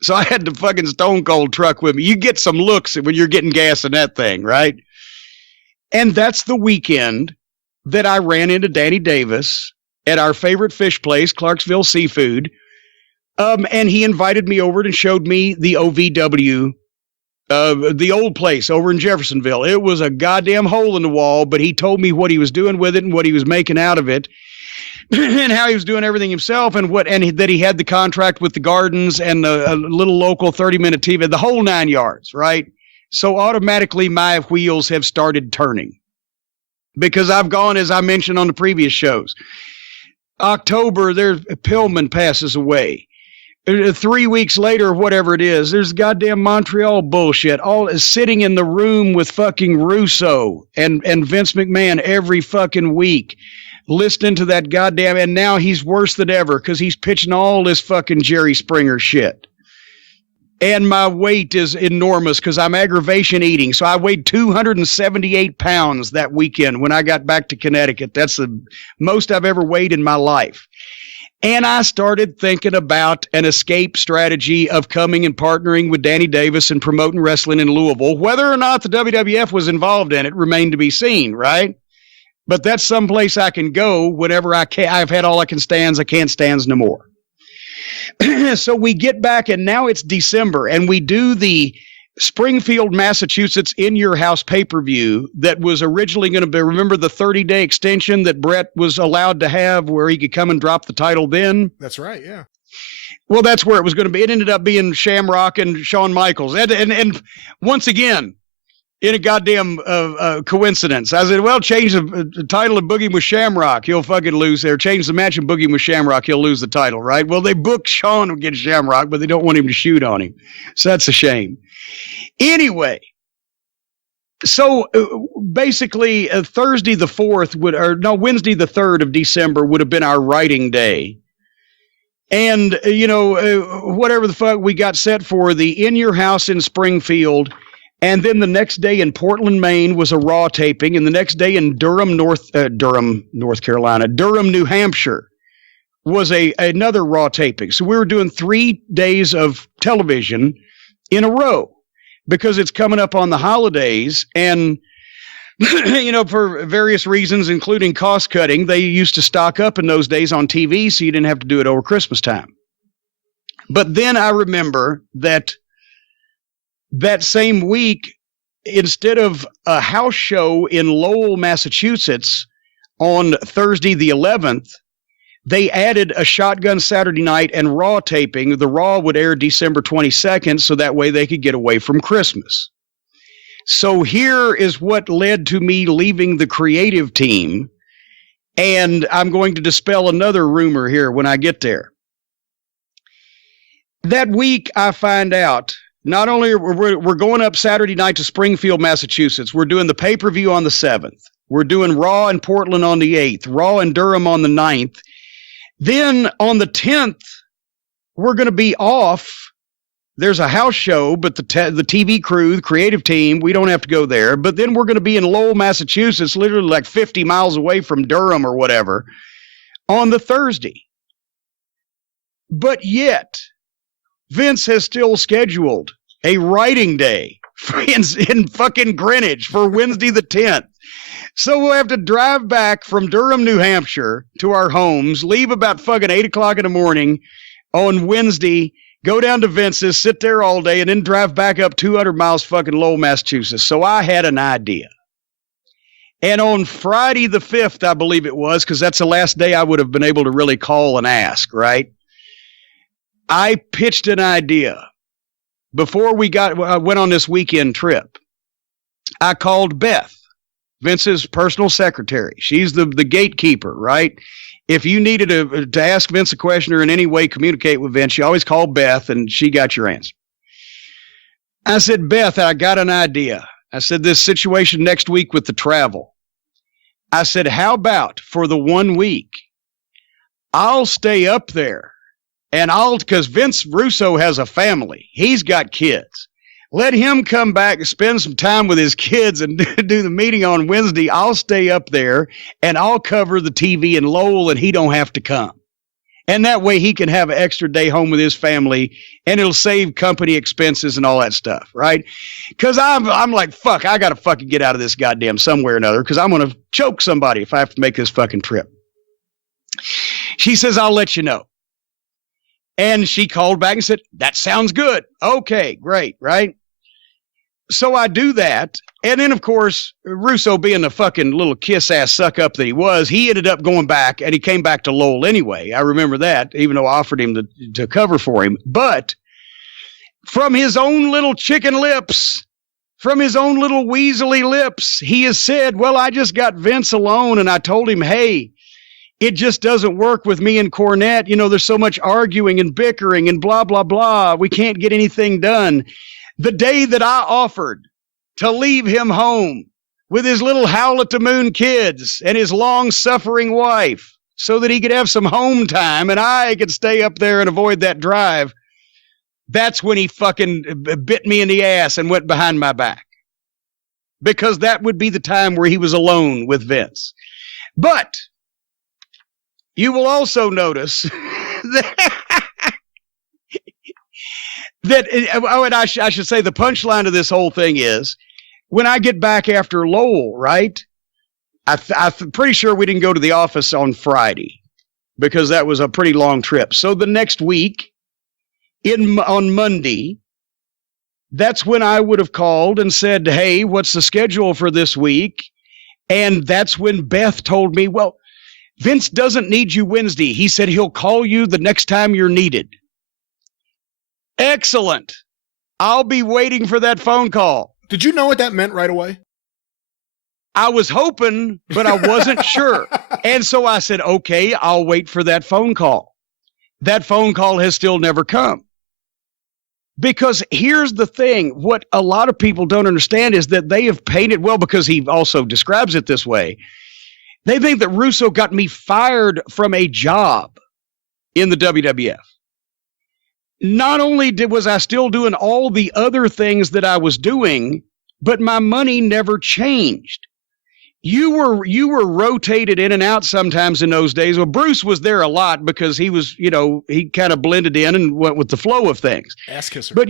So I had the fucking Stone Cold truck with me. You get some looks when you're getting gas in that thing, right? And that's the weekend that I ran into Danny Davis at our favorite fish place, Clarksville Seafood. And he invited me over and showed me the OVW the old place over in Jeffersonville. It was a goddamn hole in the wall, but he told me what he was doing with it and what he was making out of it. And how he was doing everything himself, and that he had the contract with the gardens and a little local 30-minute TV, the whole 9 yards, right? So automatically my wheels have started turning because I've gone, as I mentioned on the previous shows. October, Pillman passes away. 3 weeks later, whatever it is, there's goddamn Montreal bullshit. All is sitting in the room with fucking Russo and Vince McMahon every fucking week. Listening to that goddamn, and now he's worse than ever because he's pitching all this fucking Jerry Springer shit. And my weight is enormous because I'm aggravation eating. So I weighed 278 pounds that weekend when I got back to Connecticut. That's the most I've ever weighed in my life. And I started thinking about an escape strategy of coming and partnering with Danny Davis and promoting wrestling in Louisville. Whether or not the WWF was involved in it remained to be seen, right? But that's someplace I can go whenever I can. I've had all I can stands. I can't stands no more. So we get back, and now it's December, and we do the Springfield, Massachusetts In Your House pay-per-view that was originally going to be, remember the 30-day extension that Brett was allowed to have where he could come and drop the title then? That's right, yeah. Well, that's where it was going to be. It ended up being Shamrock and Shawn Michaels. And once again, in a goddamn coincidence. I said, well, change the title of Boogie with Shamrock. He'll fucking lose there. Change the match of Boogie with Shamrock. He'll lose the title, right? Well, they booked Shawn against Shamrock, but they don't want him to shoot on him. So that's a shame. Anyway, so basically Thursday the 4th Wednesday the 3rd of December would have been our writing day. And, whatever the fuck we got set for the In Your House in Springfield. And then the next day in Portland, Maine was a Raw taping. And the next day in Durham, North Carolina, Durham, New Hampshire was another Raw taping. So we were doing 3 days of television in a row because it's coming up on the holidays. And, for various reasons, including cost cutting, they used to stock up in those days on TV so you didn't have to do it over Christmas time. But then I remember that same week, instead of a house show in Lowell, Massachusetts on Thursday the 11th, they added a Shotgun Saturday Night and Raw taping. The Raw would air December 22nd, so that way they could get away from Christmas. So here is what led to me leaving the creative team, and I'm going to dispel another rumor here when I get there. That week, I find out not only we're going up Saturday night to Springfield, Massachusetts, we're doing the pay-per-view on the 7th. We're doing Raw in Portland on the 8th, Raw in Durham on the 9th. Then on the 10th, we're going to be off. There's a house show, but the TV crew, the creative team, we don't have to go there. But then we're going to be in Lowell, Massachusetts, literally like 50 miles away from Durham or whatever, on the Thursday. But yet, Vince has still scheduled a writing day in fucking Greenwich for Wednesday the 10th. So we'll have to drive back from Durham, New Hampshire to our homes, leave about fucking 8 o'clock in the morning on Wednesday, go down to Vince's, sit there all day, and then drive back up 200 miles fucking Lowell, Massachusetts. So I had an idea. And on Friday the 5th, I believe it was, because that's the last day I would have been able to really call and ask, right? I pitched an idea. Before I went on this weekend trip, I called Beth, Vince's personal secretary. She's the gatekeeper, right? If you needed to ask Vince a question or in any way communicate with Vince, you always call Beth, and she got your answer. I said, Beth, I got an idea. I said, this situation next week with the travel. I said, how about for the 1 week, I'll stay up there. And because Vince Russo has a family. He's got kids. Let him come back and spend some time with his kids and do the meeting on Wednesday. I'll stay up there and I'll cover the TV in Lowell and he don't have to come. And that way he can have an extra day home with his family and it'll save company expenses and all that stuff, right? Because I'm like, fuck, I got to fucking get out of this goddamn somewhere or another because I'm going to choke somebody if I have to make this fucking trip. She says, I'll let you know. And she called back and said, that sounds good. Okay, great, right? So I do that. And then, of course, Russo being the fucking little kiss-ass suck-up that he was, he ended up going back, and he came back to Lowell anyway. I remember that, even though I offered him to cover for him. But from his own little chicken lips, from his own little weaselly lips, he has said, well, I just got Vince alone, and I told him, hey, it just doesn't work with me and Cornette. You know, there's so much arguing and bickering and blah, blah, blah. We can't get anything done. The day that I offered to leave him home with his little howl at the moon kids and his long-suffering wife so that he could have some home time and I could stay up there and avoid that drive, that's when he fucking bit me in the ass and went behind my back. Because that would be the time where he was alone with Vince. But you will also notice and I should say the punchline of this whole thing is when I get back after Lowell, right? I'm pretty sure we didn't go to the office on Friday because that was a pretty long trip. So the next week on Monday, that's when I would have called and said, hey, what's the schedule for this week? And that's when Beth told me, well, Vince doesn't need you Wednesday. He said he'll call you the next time you're needed. Excellent. I'll be waiting for that phone call. Did you know what that meant right away? I was hoping, but I wasn't sure. And so I said, okay, I'll wait for that phone call. That phone call has still never come. Because here's the thing. What a lot of people don't understand is that they have painted, well, because he also describes it this way. They think that Russo got me fired from a job in the WWF. Not only was I still doing all the other things that I was doing, but my money never changed. You were rotated in and out sometimes in those days. Well, Bruce was there a lot because he was, he kind of blended in and went with the flow of things. Ass kisser. But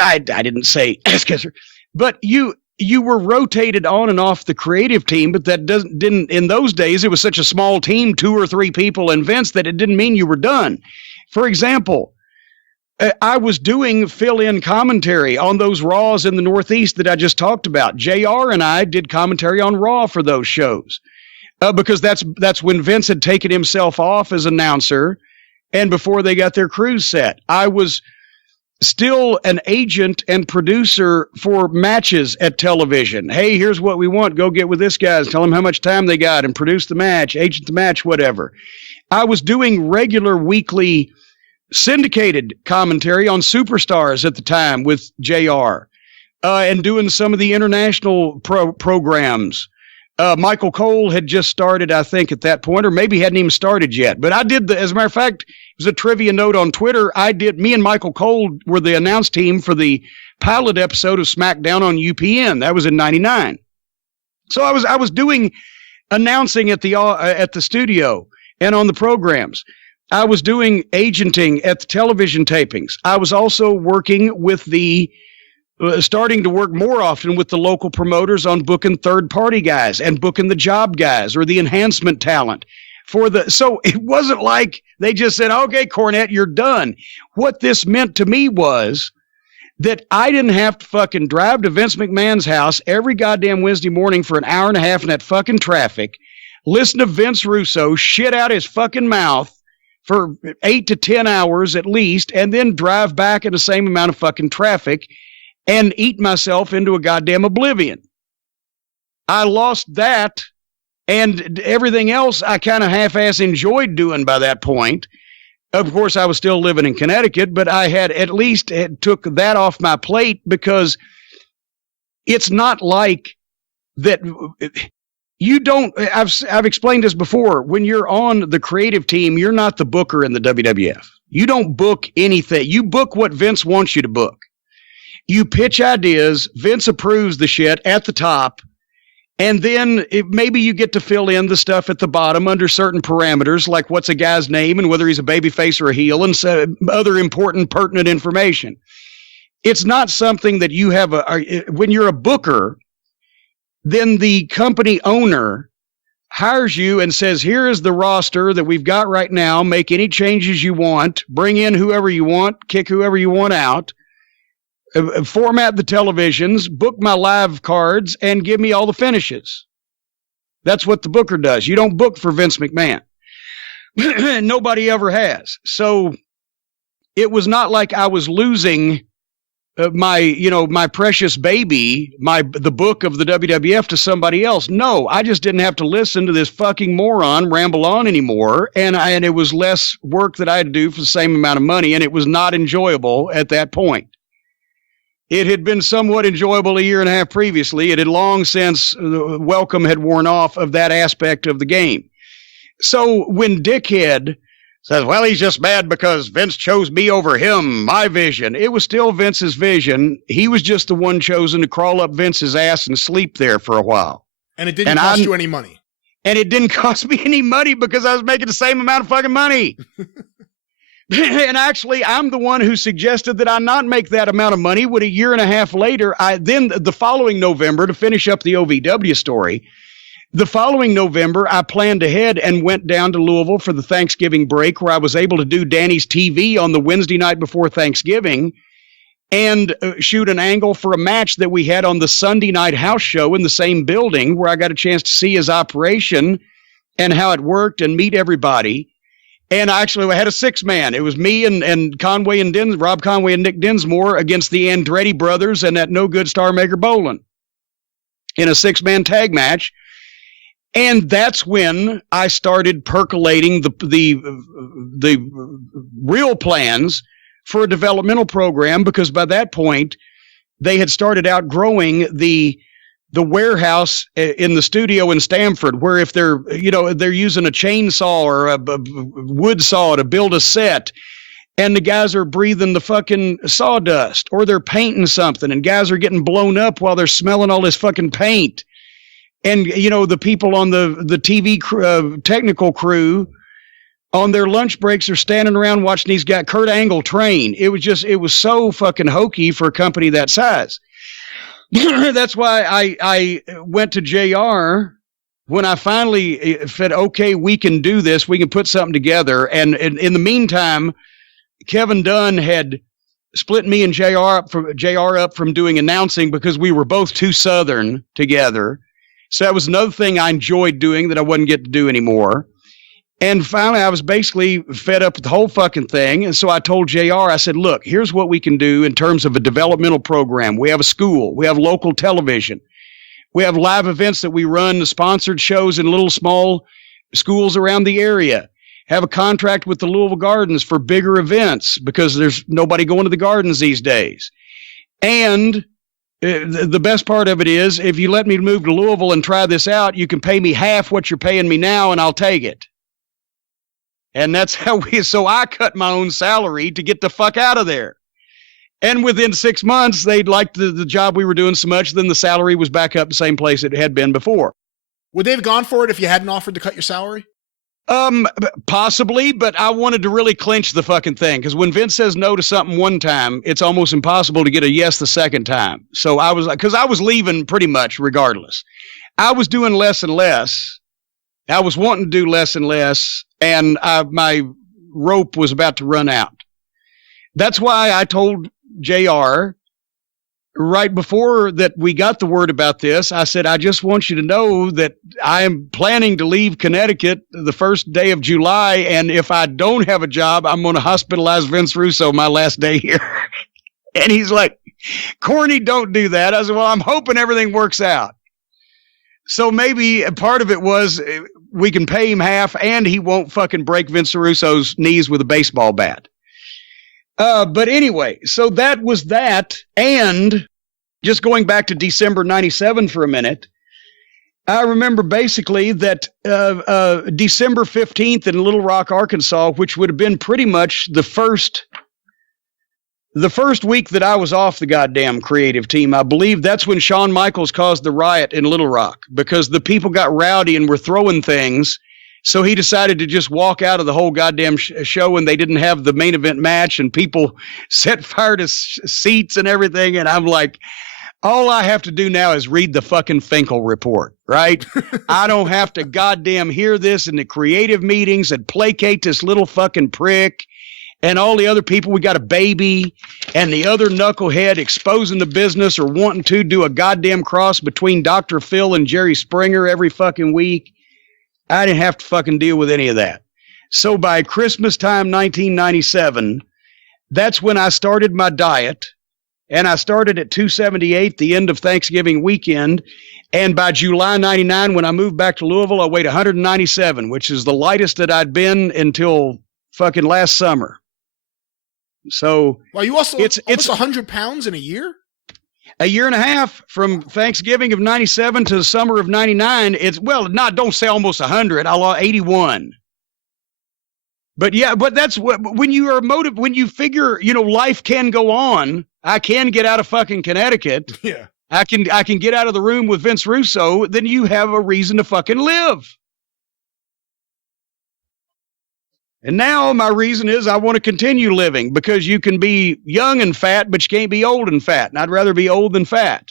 I didn't say ass kisser, but you were rotated on and off the creative team, but that didn't in those days, it was such a small team, 2 or 3 people and Vince, that it didn't mean you were done. For example, I was doing fill-in commentary on those Raws in the Northeast that I just talked about. JR and I did commentary on Raw for those shows because that's when Vince had taken himself off as announcer and before they got their crews set. I was still an agent and producer for matches at television. Hey, here's what we want. Go get with this guy. Tell them how much time they got and produce the match, agent the match, whatever. I was doing regular weekly syndicated commentary on Superstars at the time with JR and doing some of the international programs. Michael Cole had just started, I think, at that point, or maybe hadn't even started yet. But I did, as a matter of fact, it was a trivia note on Twitter. Me and Michael Cole were the announce team for the pilot episode of SmackDown on UPN. That was in '99. So I was doing announcing at the studio and on the programs. I was doing agenting at the television tapings. I was also working with starting to work more often with the local promoters on booking third-party guys and booking the job guys or the enhancement talent. So it wasn't like they just said, okay, Cornette, you're done. What this meant to me was that I didn't have to fucking drive to Vince McMahon's house every goddamn Wednesday morning for an hour and a half in that fucking traffic, listen to Vince Russo shit out his fucking mouth for 8 to 10 hours at least, and then drive back in the same amount of fucking traffic and eat myself into a goddamn oblivion. I lost that, and everything else I kind of half-ass enjoyed doing by that point. Of course, I was still living in Connecticut, but I had at least took that off my plate because it's not like that. You don't, I've explained this before. When you're on the creative team, you're not the booker in the WWF. You don't book anything. You book what Vince wants you to book. You pitch ideas. Vince approves the shit at the top. And then maybe you get to fill in the stuff at the bottom under certain parameters, like what's a guy's name and whether he's a babyface or a heel and other important, pertinent information. It's not something that you have when you're a booker, then the company owner hires you and says, here is the roster that we've got right now. Make any changes you want. Bring in whoever you want. Kick whoever you want out. format the televisions, book my live cards, and give me all the finishes. That's what the booker does. You don't book for Vince McMahon. Nobody ever has. So it was not like I was losing my precious baby, the book of the WWF to somebody else. No, I just didn't have to listen to this fucking moron ramble on anymore. And it was less work that I had to do for the same amount of money. And it was not enjoyable at that point. It had been somewhat enjoyable a year and a half previously. It had long since welcome had worn off of that aspect of the game. So when Dickhead says, well, he's just mad because Vince chose me over him, my vision. It was still Vince's vision. He was just the one chosen to crawl up Vince's ass and sleep there for a while. And it didn't cost you any money. And it didn't cost me any money because I was making the same amount of fucking money. And actually, I'm the one who suggested that I not make that amount of money when a year and a half later, then the following November, to finish up the OVW story, the following November, I planned ahead and went down to Louisville for the Thanksgiving break, where I was able to do Danny's TV on the Wednesday night before Thanksgiving and shoot an angle for a match that we had on the Sunday night house show in the same building, where I got a chance to see his operation and how it worked and meet everybody. And actually, I had a 6-man. It was me and Conway and Rob Conway and Nick Dinsmore against the Andretti brothers and that no good Star Maker Bolin in a 6-man tag match. And that's when I started percolating the real plans for a developmental program, because by that point they had started outgrowing the warehouse in the studio in Stamford, where if they're using a chainsaw or a wood saw to build a set, and the guys are breathing the fucking sawdust, or they're painting something and guys are getting blown up while they're smelling all this fucking paint. And, the people on the TV technical crew on their lunch breaks are standing around watching these guys, Kurt Angle, train. It was so fucking hokey for a company that size. That's why I went to JR when I finally said, okay, we can do this. We can put something together. And in the meantime, Kevin Dunn had split me and JR up from doing announcing because we were both too Southern together. So that was another thing I enjoyed doing that I wouldn't get to do anymore. And finally, I was basically fed up with the whole fucking thing. And so I told JR, I said, look, here's what we can do in terms of a developmental program. We have a school. We have local television. We have live events that we run, the sponsored shows in little small schools around the area. Have a contract with the Louisville Gardens for bigger events because there's nobody going to the Gardens these days. And the best part of it is, if you let me move to Louisville and try this out, you can pay me half what you're paying me now, and I'll take it. And that's so I cut my own salary to get the fuck out of there. And within 6 months, they'd liked the job we were doing so much, then the salary was back up the same place it had been before. Would they have gone for it if you hadn't offered to cut your salary? Possibly, but I wanted to really clinch the fucking thing, because when Vince says no to something one time, it's almost impossible to get a yes the second time. So I was leaving pretty much regardless. I was doing less and less. I was wanting to do less and less, and my rope was about to run out. That's why I told JR right before that we got the word about this. I said, I just want you to know that I am planning to leave Connecticut the first day of July, and if I don't have a job, I'm going to hospitalize Vince Russo my last day here. And he's like, Corny, don't do that. I said, well, I'm hoping everything works out. So maybe a part of it was we can pay him half and he won't fucking break Vince Russo's knees with a baseball bat. But anyway, so that was that. And just going back to December 97 for a minute, I remember basically that December 15th in Little Rock, Arkansas, which would have been pretty much the first week that I was off the goddamn creative team. I believe that's when Shawn Michaels caused the riot in Little Rock, because the people got rowdy and were throwing things. So he decided to just walk out of the whole goddamn show, and they didn't have the main event match, and people set fire to seats and everything. And I'm like, all I have to do now is read the fucking Finkel report, right? I don't have to goddamn hear this in the creative meetings and placate this little fucking prick and all the other people, we got a baby, and the other knucklehead exposing the business or wanting to do a goddamn cross between Dr. Phil and Jerry Springer every fucking week. I didn't have to fucking deal with any of that. So by Christmas time, 1997, that's when I started my diet, and I started at 278 the end of Thanksgiving weekend. And by July 99, when I moved back to Louisville, I weighed 197, which is the lightest that I'd been until fucking last summer. So well, you also it's 100 pounds in a year? A year and a half from Thanksgiving of 97 to the summer of 99. Don't say almost 100. I lost 81. But yeah, but that's what, when you are when you figure, life can go on. I can get out of fucking Connecticut. Yeah. I can get out of the room with Vince Russo. Then you have a reason to fucking live. And now my reason is I want to continue living, because you can be young and fat, but you can't be old and fat. And I'd rather be old than fat.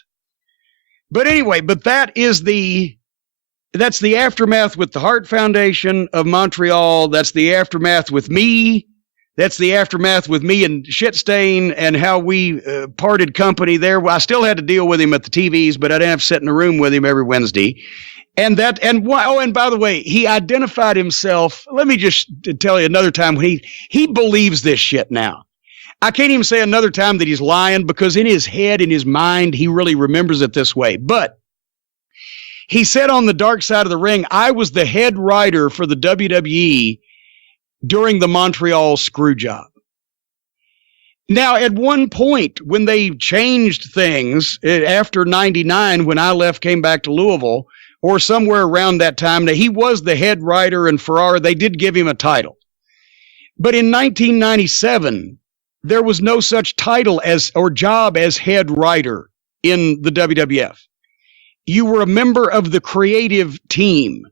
But anyway, that's the aftermath with the Heart Foundation of Montreal. That's the aftermath with me. That's the aftermath with me and Shitstain and how we parted company there. Well, I still had to deal with him at the TVs, but I didn't have to sit in a room with him every Wednesday. And by the way, he identified himself. Let me just tell you another time when he believes this shit now. I can't even say another time that he's lying, because in his head, in his mind, he really remembers it this way. But he said on the Dark Side of the Ring, I was the head writer for the WWE during the Montreal screw job. Now, at one point, when they changed things after 99, when I came back to Louisville, or somewhere around that time, that he was the head writer, and Ferrara, they did give him a title. But in 1997, there was no such title or job as head writer in the WWF. You were a member of the creative team.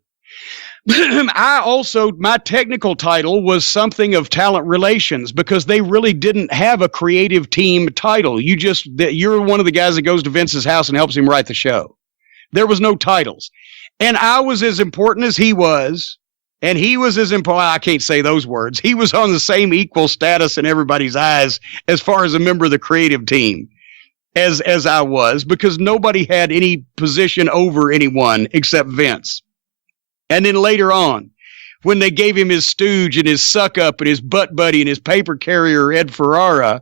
My technical title was something of talent relations, because they really didn't have a creative team title. You're one of the guys that goes to Vince's house and helps him write the show. There was no titles. And I was as important as he was, and he was as important. I can't say those words. He was on the same equal status in everybody's eyes as far as a member of the creative team as I was, because nobody had any position over anyone except Vince. And then later on, when they gave him his stooge and his suck up and his butt buddy and his paper carrier, Ed Ferrara,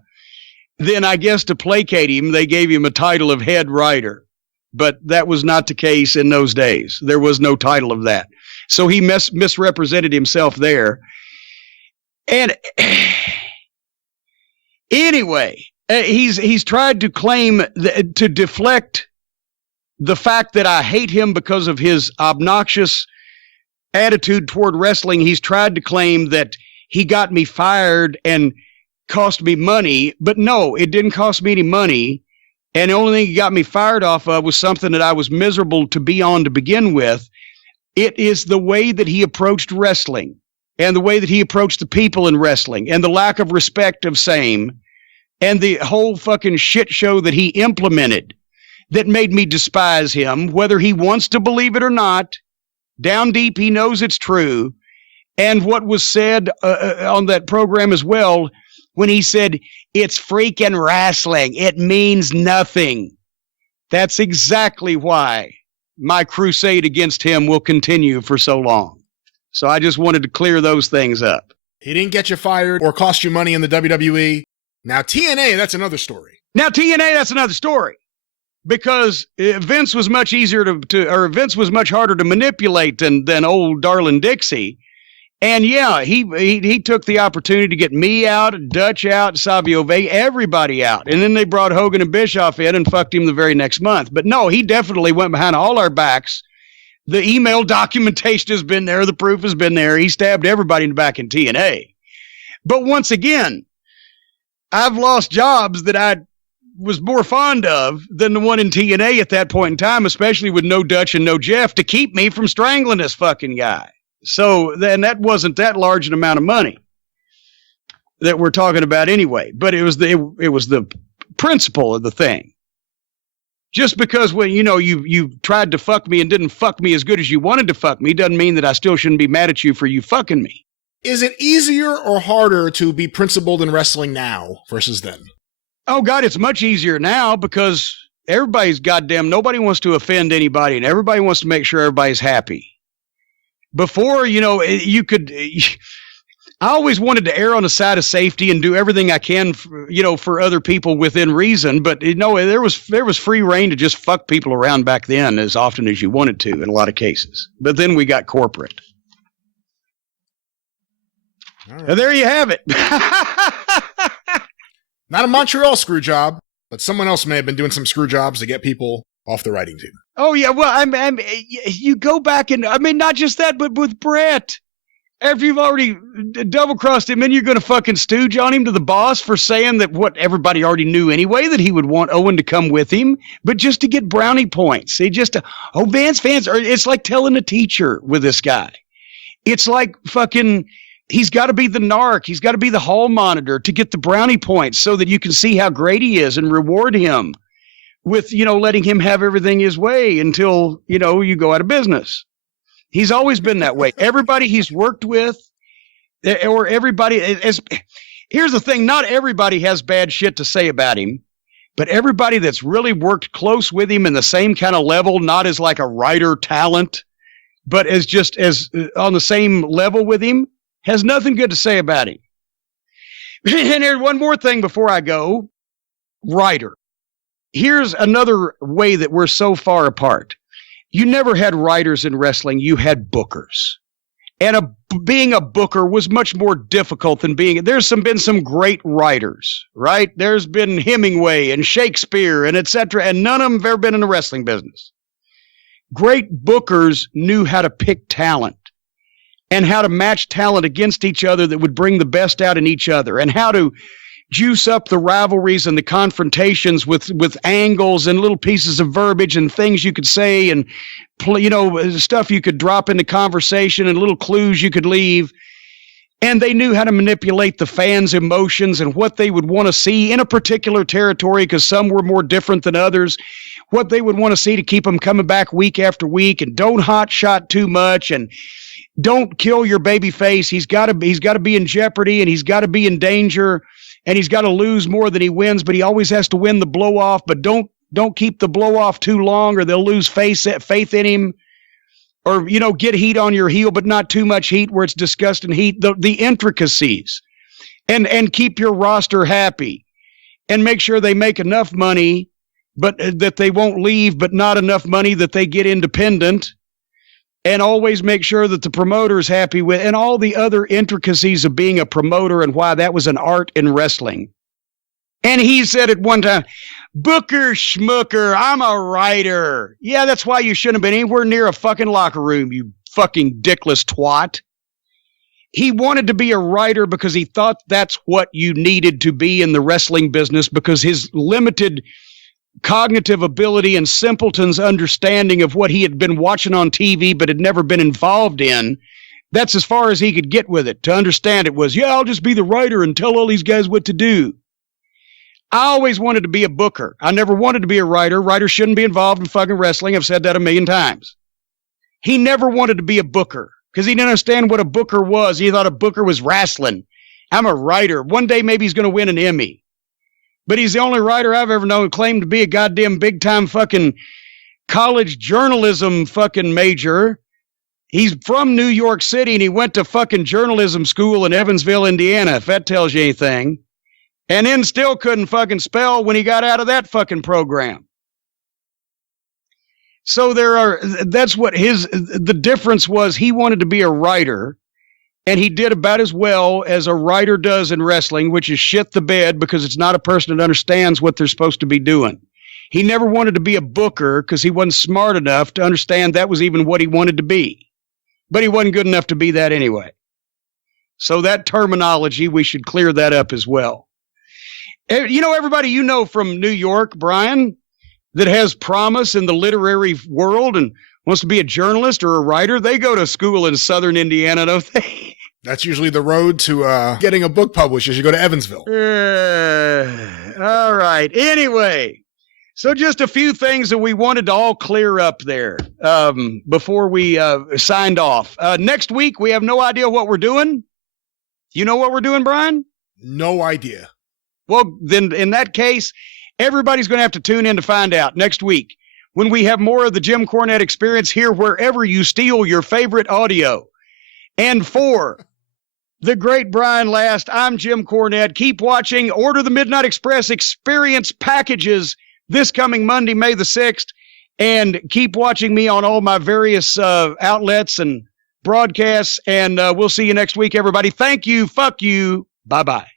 then I guess to placate him, they gave him a title of head writer. But that was not the case in those days. There was no title of that. So he misrepresented himself there. And anyway, he's tried to claim to deflect the fact that I hate him because of his obnoxious attitude toward wrestling. He's tried to claim that he got me fired and cost me money. But no, it didn't cost me any money. And the only thing he got me fired off of was something that I was miserable to be on to begin with. It is the way that he approached wrestling, and the way that he approached the people in wrestling, and the lack of respect of same, and the whole fucking shit show that he implemented that made me despise him, whether he wants to believe it or not. Down deep, he knows it's true. And what was said on that program as well, when he said, it's freaking wrestling, it means nothing. That's exactly why my crusade against him will continue for so long. So I just wanted to clear those things up. He didn't get you fired or cost you money in the WWE. Now TNA, that's another story. Because Vince was much easier Vince was much harder to manipulate than old Darlin' Dixie. And yeah, he took the opportunity to get me out, Dutch out, Savio Vega, everybody out. And then they brought Hogan and Bischoff in and fucked him the very next month. But no, he definitely went behind all our backs. The email documentation has been there. The proof has been there. He stabbed everybody in the back in TNA. But once again, I've lost jobs that I was more fond of than the one in TNA at that point in time, especially with no Dutch and no Jeff to keep me from strangling this fucking guy. So then that wasn't that large an amount of money that we're talking about anyway, but it was the principle of the thing. Just because when you tried to fuck me and didn't fuck me as good as you wanted to fuck me doesn't mean that I still shouldn't be mad at you for you fucking me. Is it easier or harder to be principled in wrestling now versus then? Oh, God, it's much easier now because nobody wants to offend anybody and everybody wants to make sure everybody's happy. Before, I always wanted to err on the side of safety and do everything I can, for other people within reason. But, there was free reign to just fuck people around back then as often as you wanted to in a lot of cases. But then we got corporate. Right. And there you have it. Not a Montreal screw job, but someone else may have been doing some screw jobs to get people off the writing team. Oh, yeah. Well, you go back and, not just that, but with Brett. After you've already double-crossed him, then you're going to fucking stooge on him to the boss for saying that what everybody already knew anyway, that he would want Owen to come with him, but just to get brownie points. Vance fans, it's like telling a teacher with this guy. It's like fucking... He's got to be the narc. He's got to be the hall monitor to get the brownie points so that you can see how great he is and reward him with, letting him have everything his way until, you go out of business. He's always been that way. Everybody he's worked with or everybody is. Here's the thing. Not everybody has bad shit to say about him, but everybody that's really worked close with him in the same kind of level, not as like a writer talent, but as just as on the same level with him, has nothing good to say about him. And there's one more thing before I go. Writer. Here's another way that we're so far apart. You never had writers in wrestling. You had bookers. And being a booker was much more difficult than there's been some great writers, right? There's been Hemingway and Shakespeare and et cetera, and none of them have ever been in the wrestling business. Great bookers knew how to pick talent. And how to match talent against each other that would bring the best out in each other, and how to juice up the rivalries and the confrontations with angles and little pieces of verbiage and things you could say and, stuff you could drop into conversation and little clues you could leave. And they knew how to manipulate the fans' emotions and what they would want to see in a particular territory, because some were more different than others, what they would want to see to keep them coming back week after week. And don't hot shot too much, and don't kill your baby face. He's got to be in jeopardy, and he's got to be in danger, and he's got to lose more than he wins, but he always has to win the blow off. But don't keep the blow off too long, or they'll lose faith in him, or get heat on your heel, but not too much heat where it's disgusting heat. The intricacies, and keep your roster happy, and make sure they make enough money, but that they won't leave, but not enough money that they get independent. And always make sure that the promoter is happy with, and all the other intricacies of being a promoter and why that was an art in wrestling. And he said at one time, Booker Schmooker, I'm a writer. Yeah, that's why you shouldn't have been anywhere near a fucking locker room, you fucking dickless twat. He wanted to be a writer because he thought that's what you needed to be in the wrestling business, because his limited cognitive ability and simpleton's understanding of what he had been watching on TV but had never been involved in, that's as far as he could get with it. To understand it was, I'll just be the writer and tell all these guys what to do. I always wanted to be a booker. I never wanted to be a writer. Writers shouldn't be involved in fucking wrestling. I've said that 1,000,000 times. He never wanted to be a booker because he didn't understand what a booker was. He thought a booker was wrestling. I'm a writer. One day maybe he's going to win an Emmy. But he's the only writer I've ever known who claimed to be a goddamn big-time fucking college journalism fucking major. He's from New York City, and he went to fucking journalism school in Evansville, Indiana, if that tells you anything. And then still couldn't fucking spell when he got out of that fucking program. So the difference was. He wanted to be a writer. And he did about as well as a writer does in wrestling, which is shit the bed, because it's not a person that understands what they're supposed to be doing. He never wanted to be a booker because he wasn't smart enough to understand that was even what he wanted to be. But he wasn't good enough to be that anyway. So that terminology, we should clear that up as well. Everybody from New York, Brian, that has promise in the literary world and wants to be a journalist or a writer, they go to school in southern Indiana, don't they? That's usually the road to getting a book published, is you go to Evansville. All right. Anyway, so just a few things that we wanted to all clear up there before we signed off. Next week, we have no idea what we're doing. You know what we're doing, Brian? No idea. Well, then in that case, everybody's going to have to tune in to find out next week when we have more of the Jim Cornette Experience here wherever you steal your favorite audio. And for the great Brian Last, I'm Jim Cornette. Keep watching. Order the Midnight Express Experience packages this coming Monday, May the 6th. And keep watching me on all my various outlets and broadcasts. And we'll see you next week, everybody. Thank you. Fuck you. Bye-bye.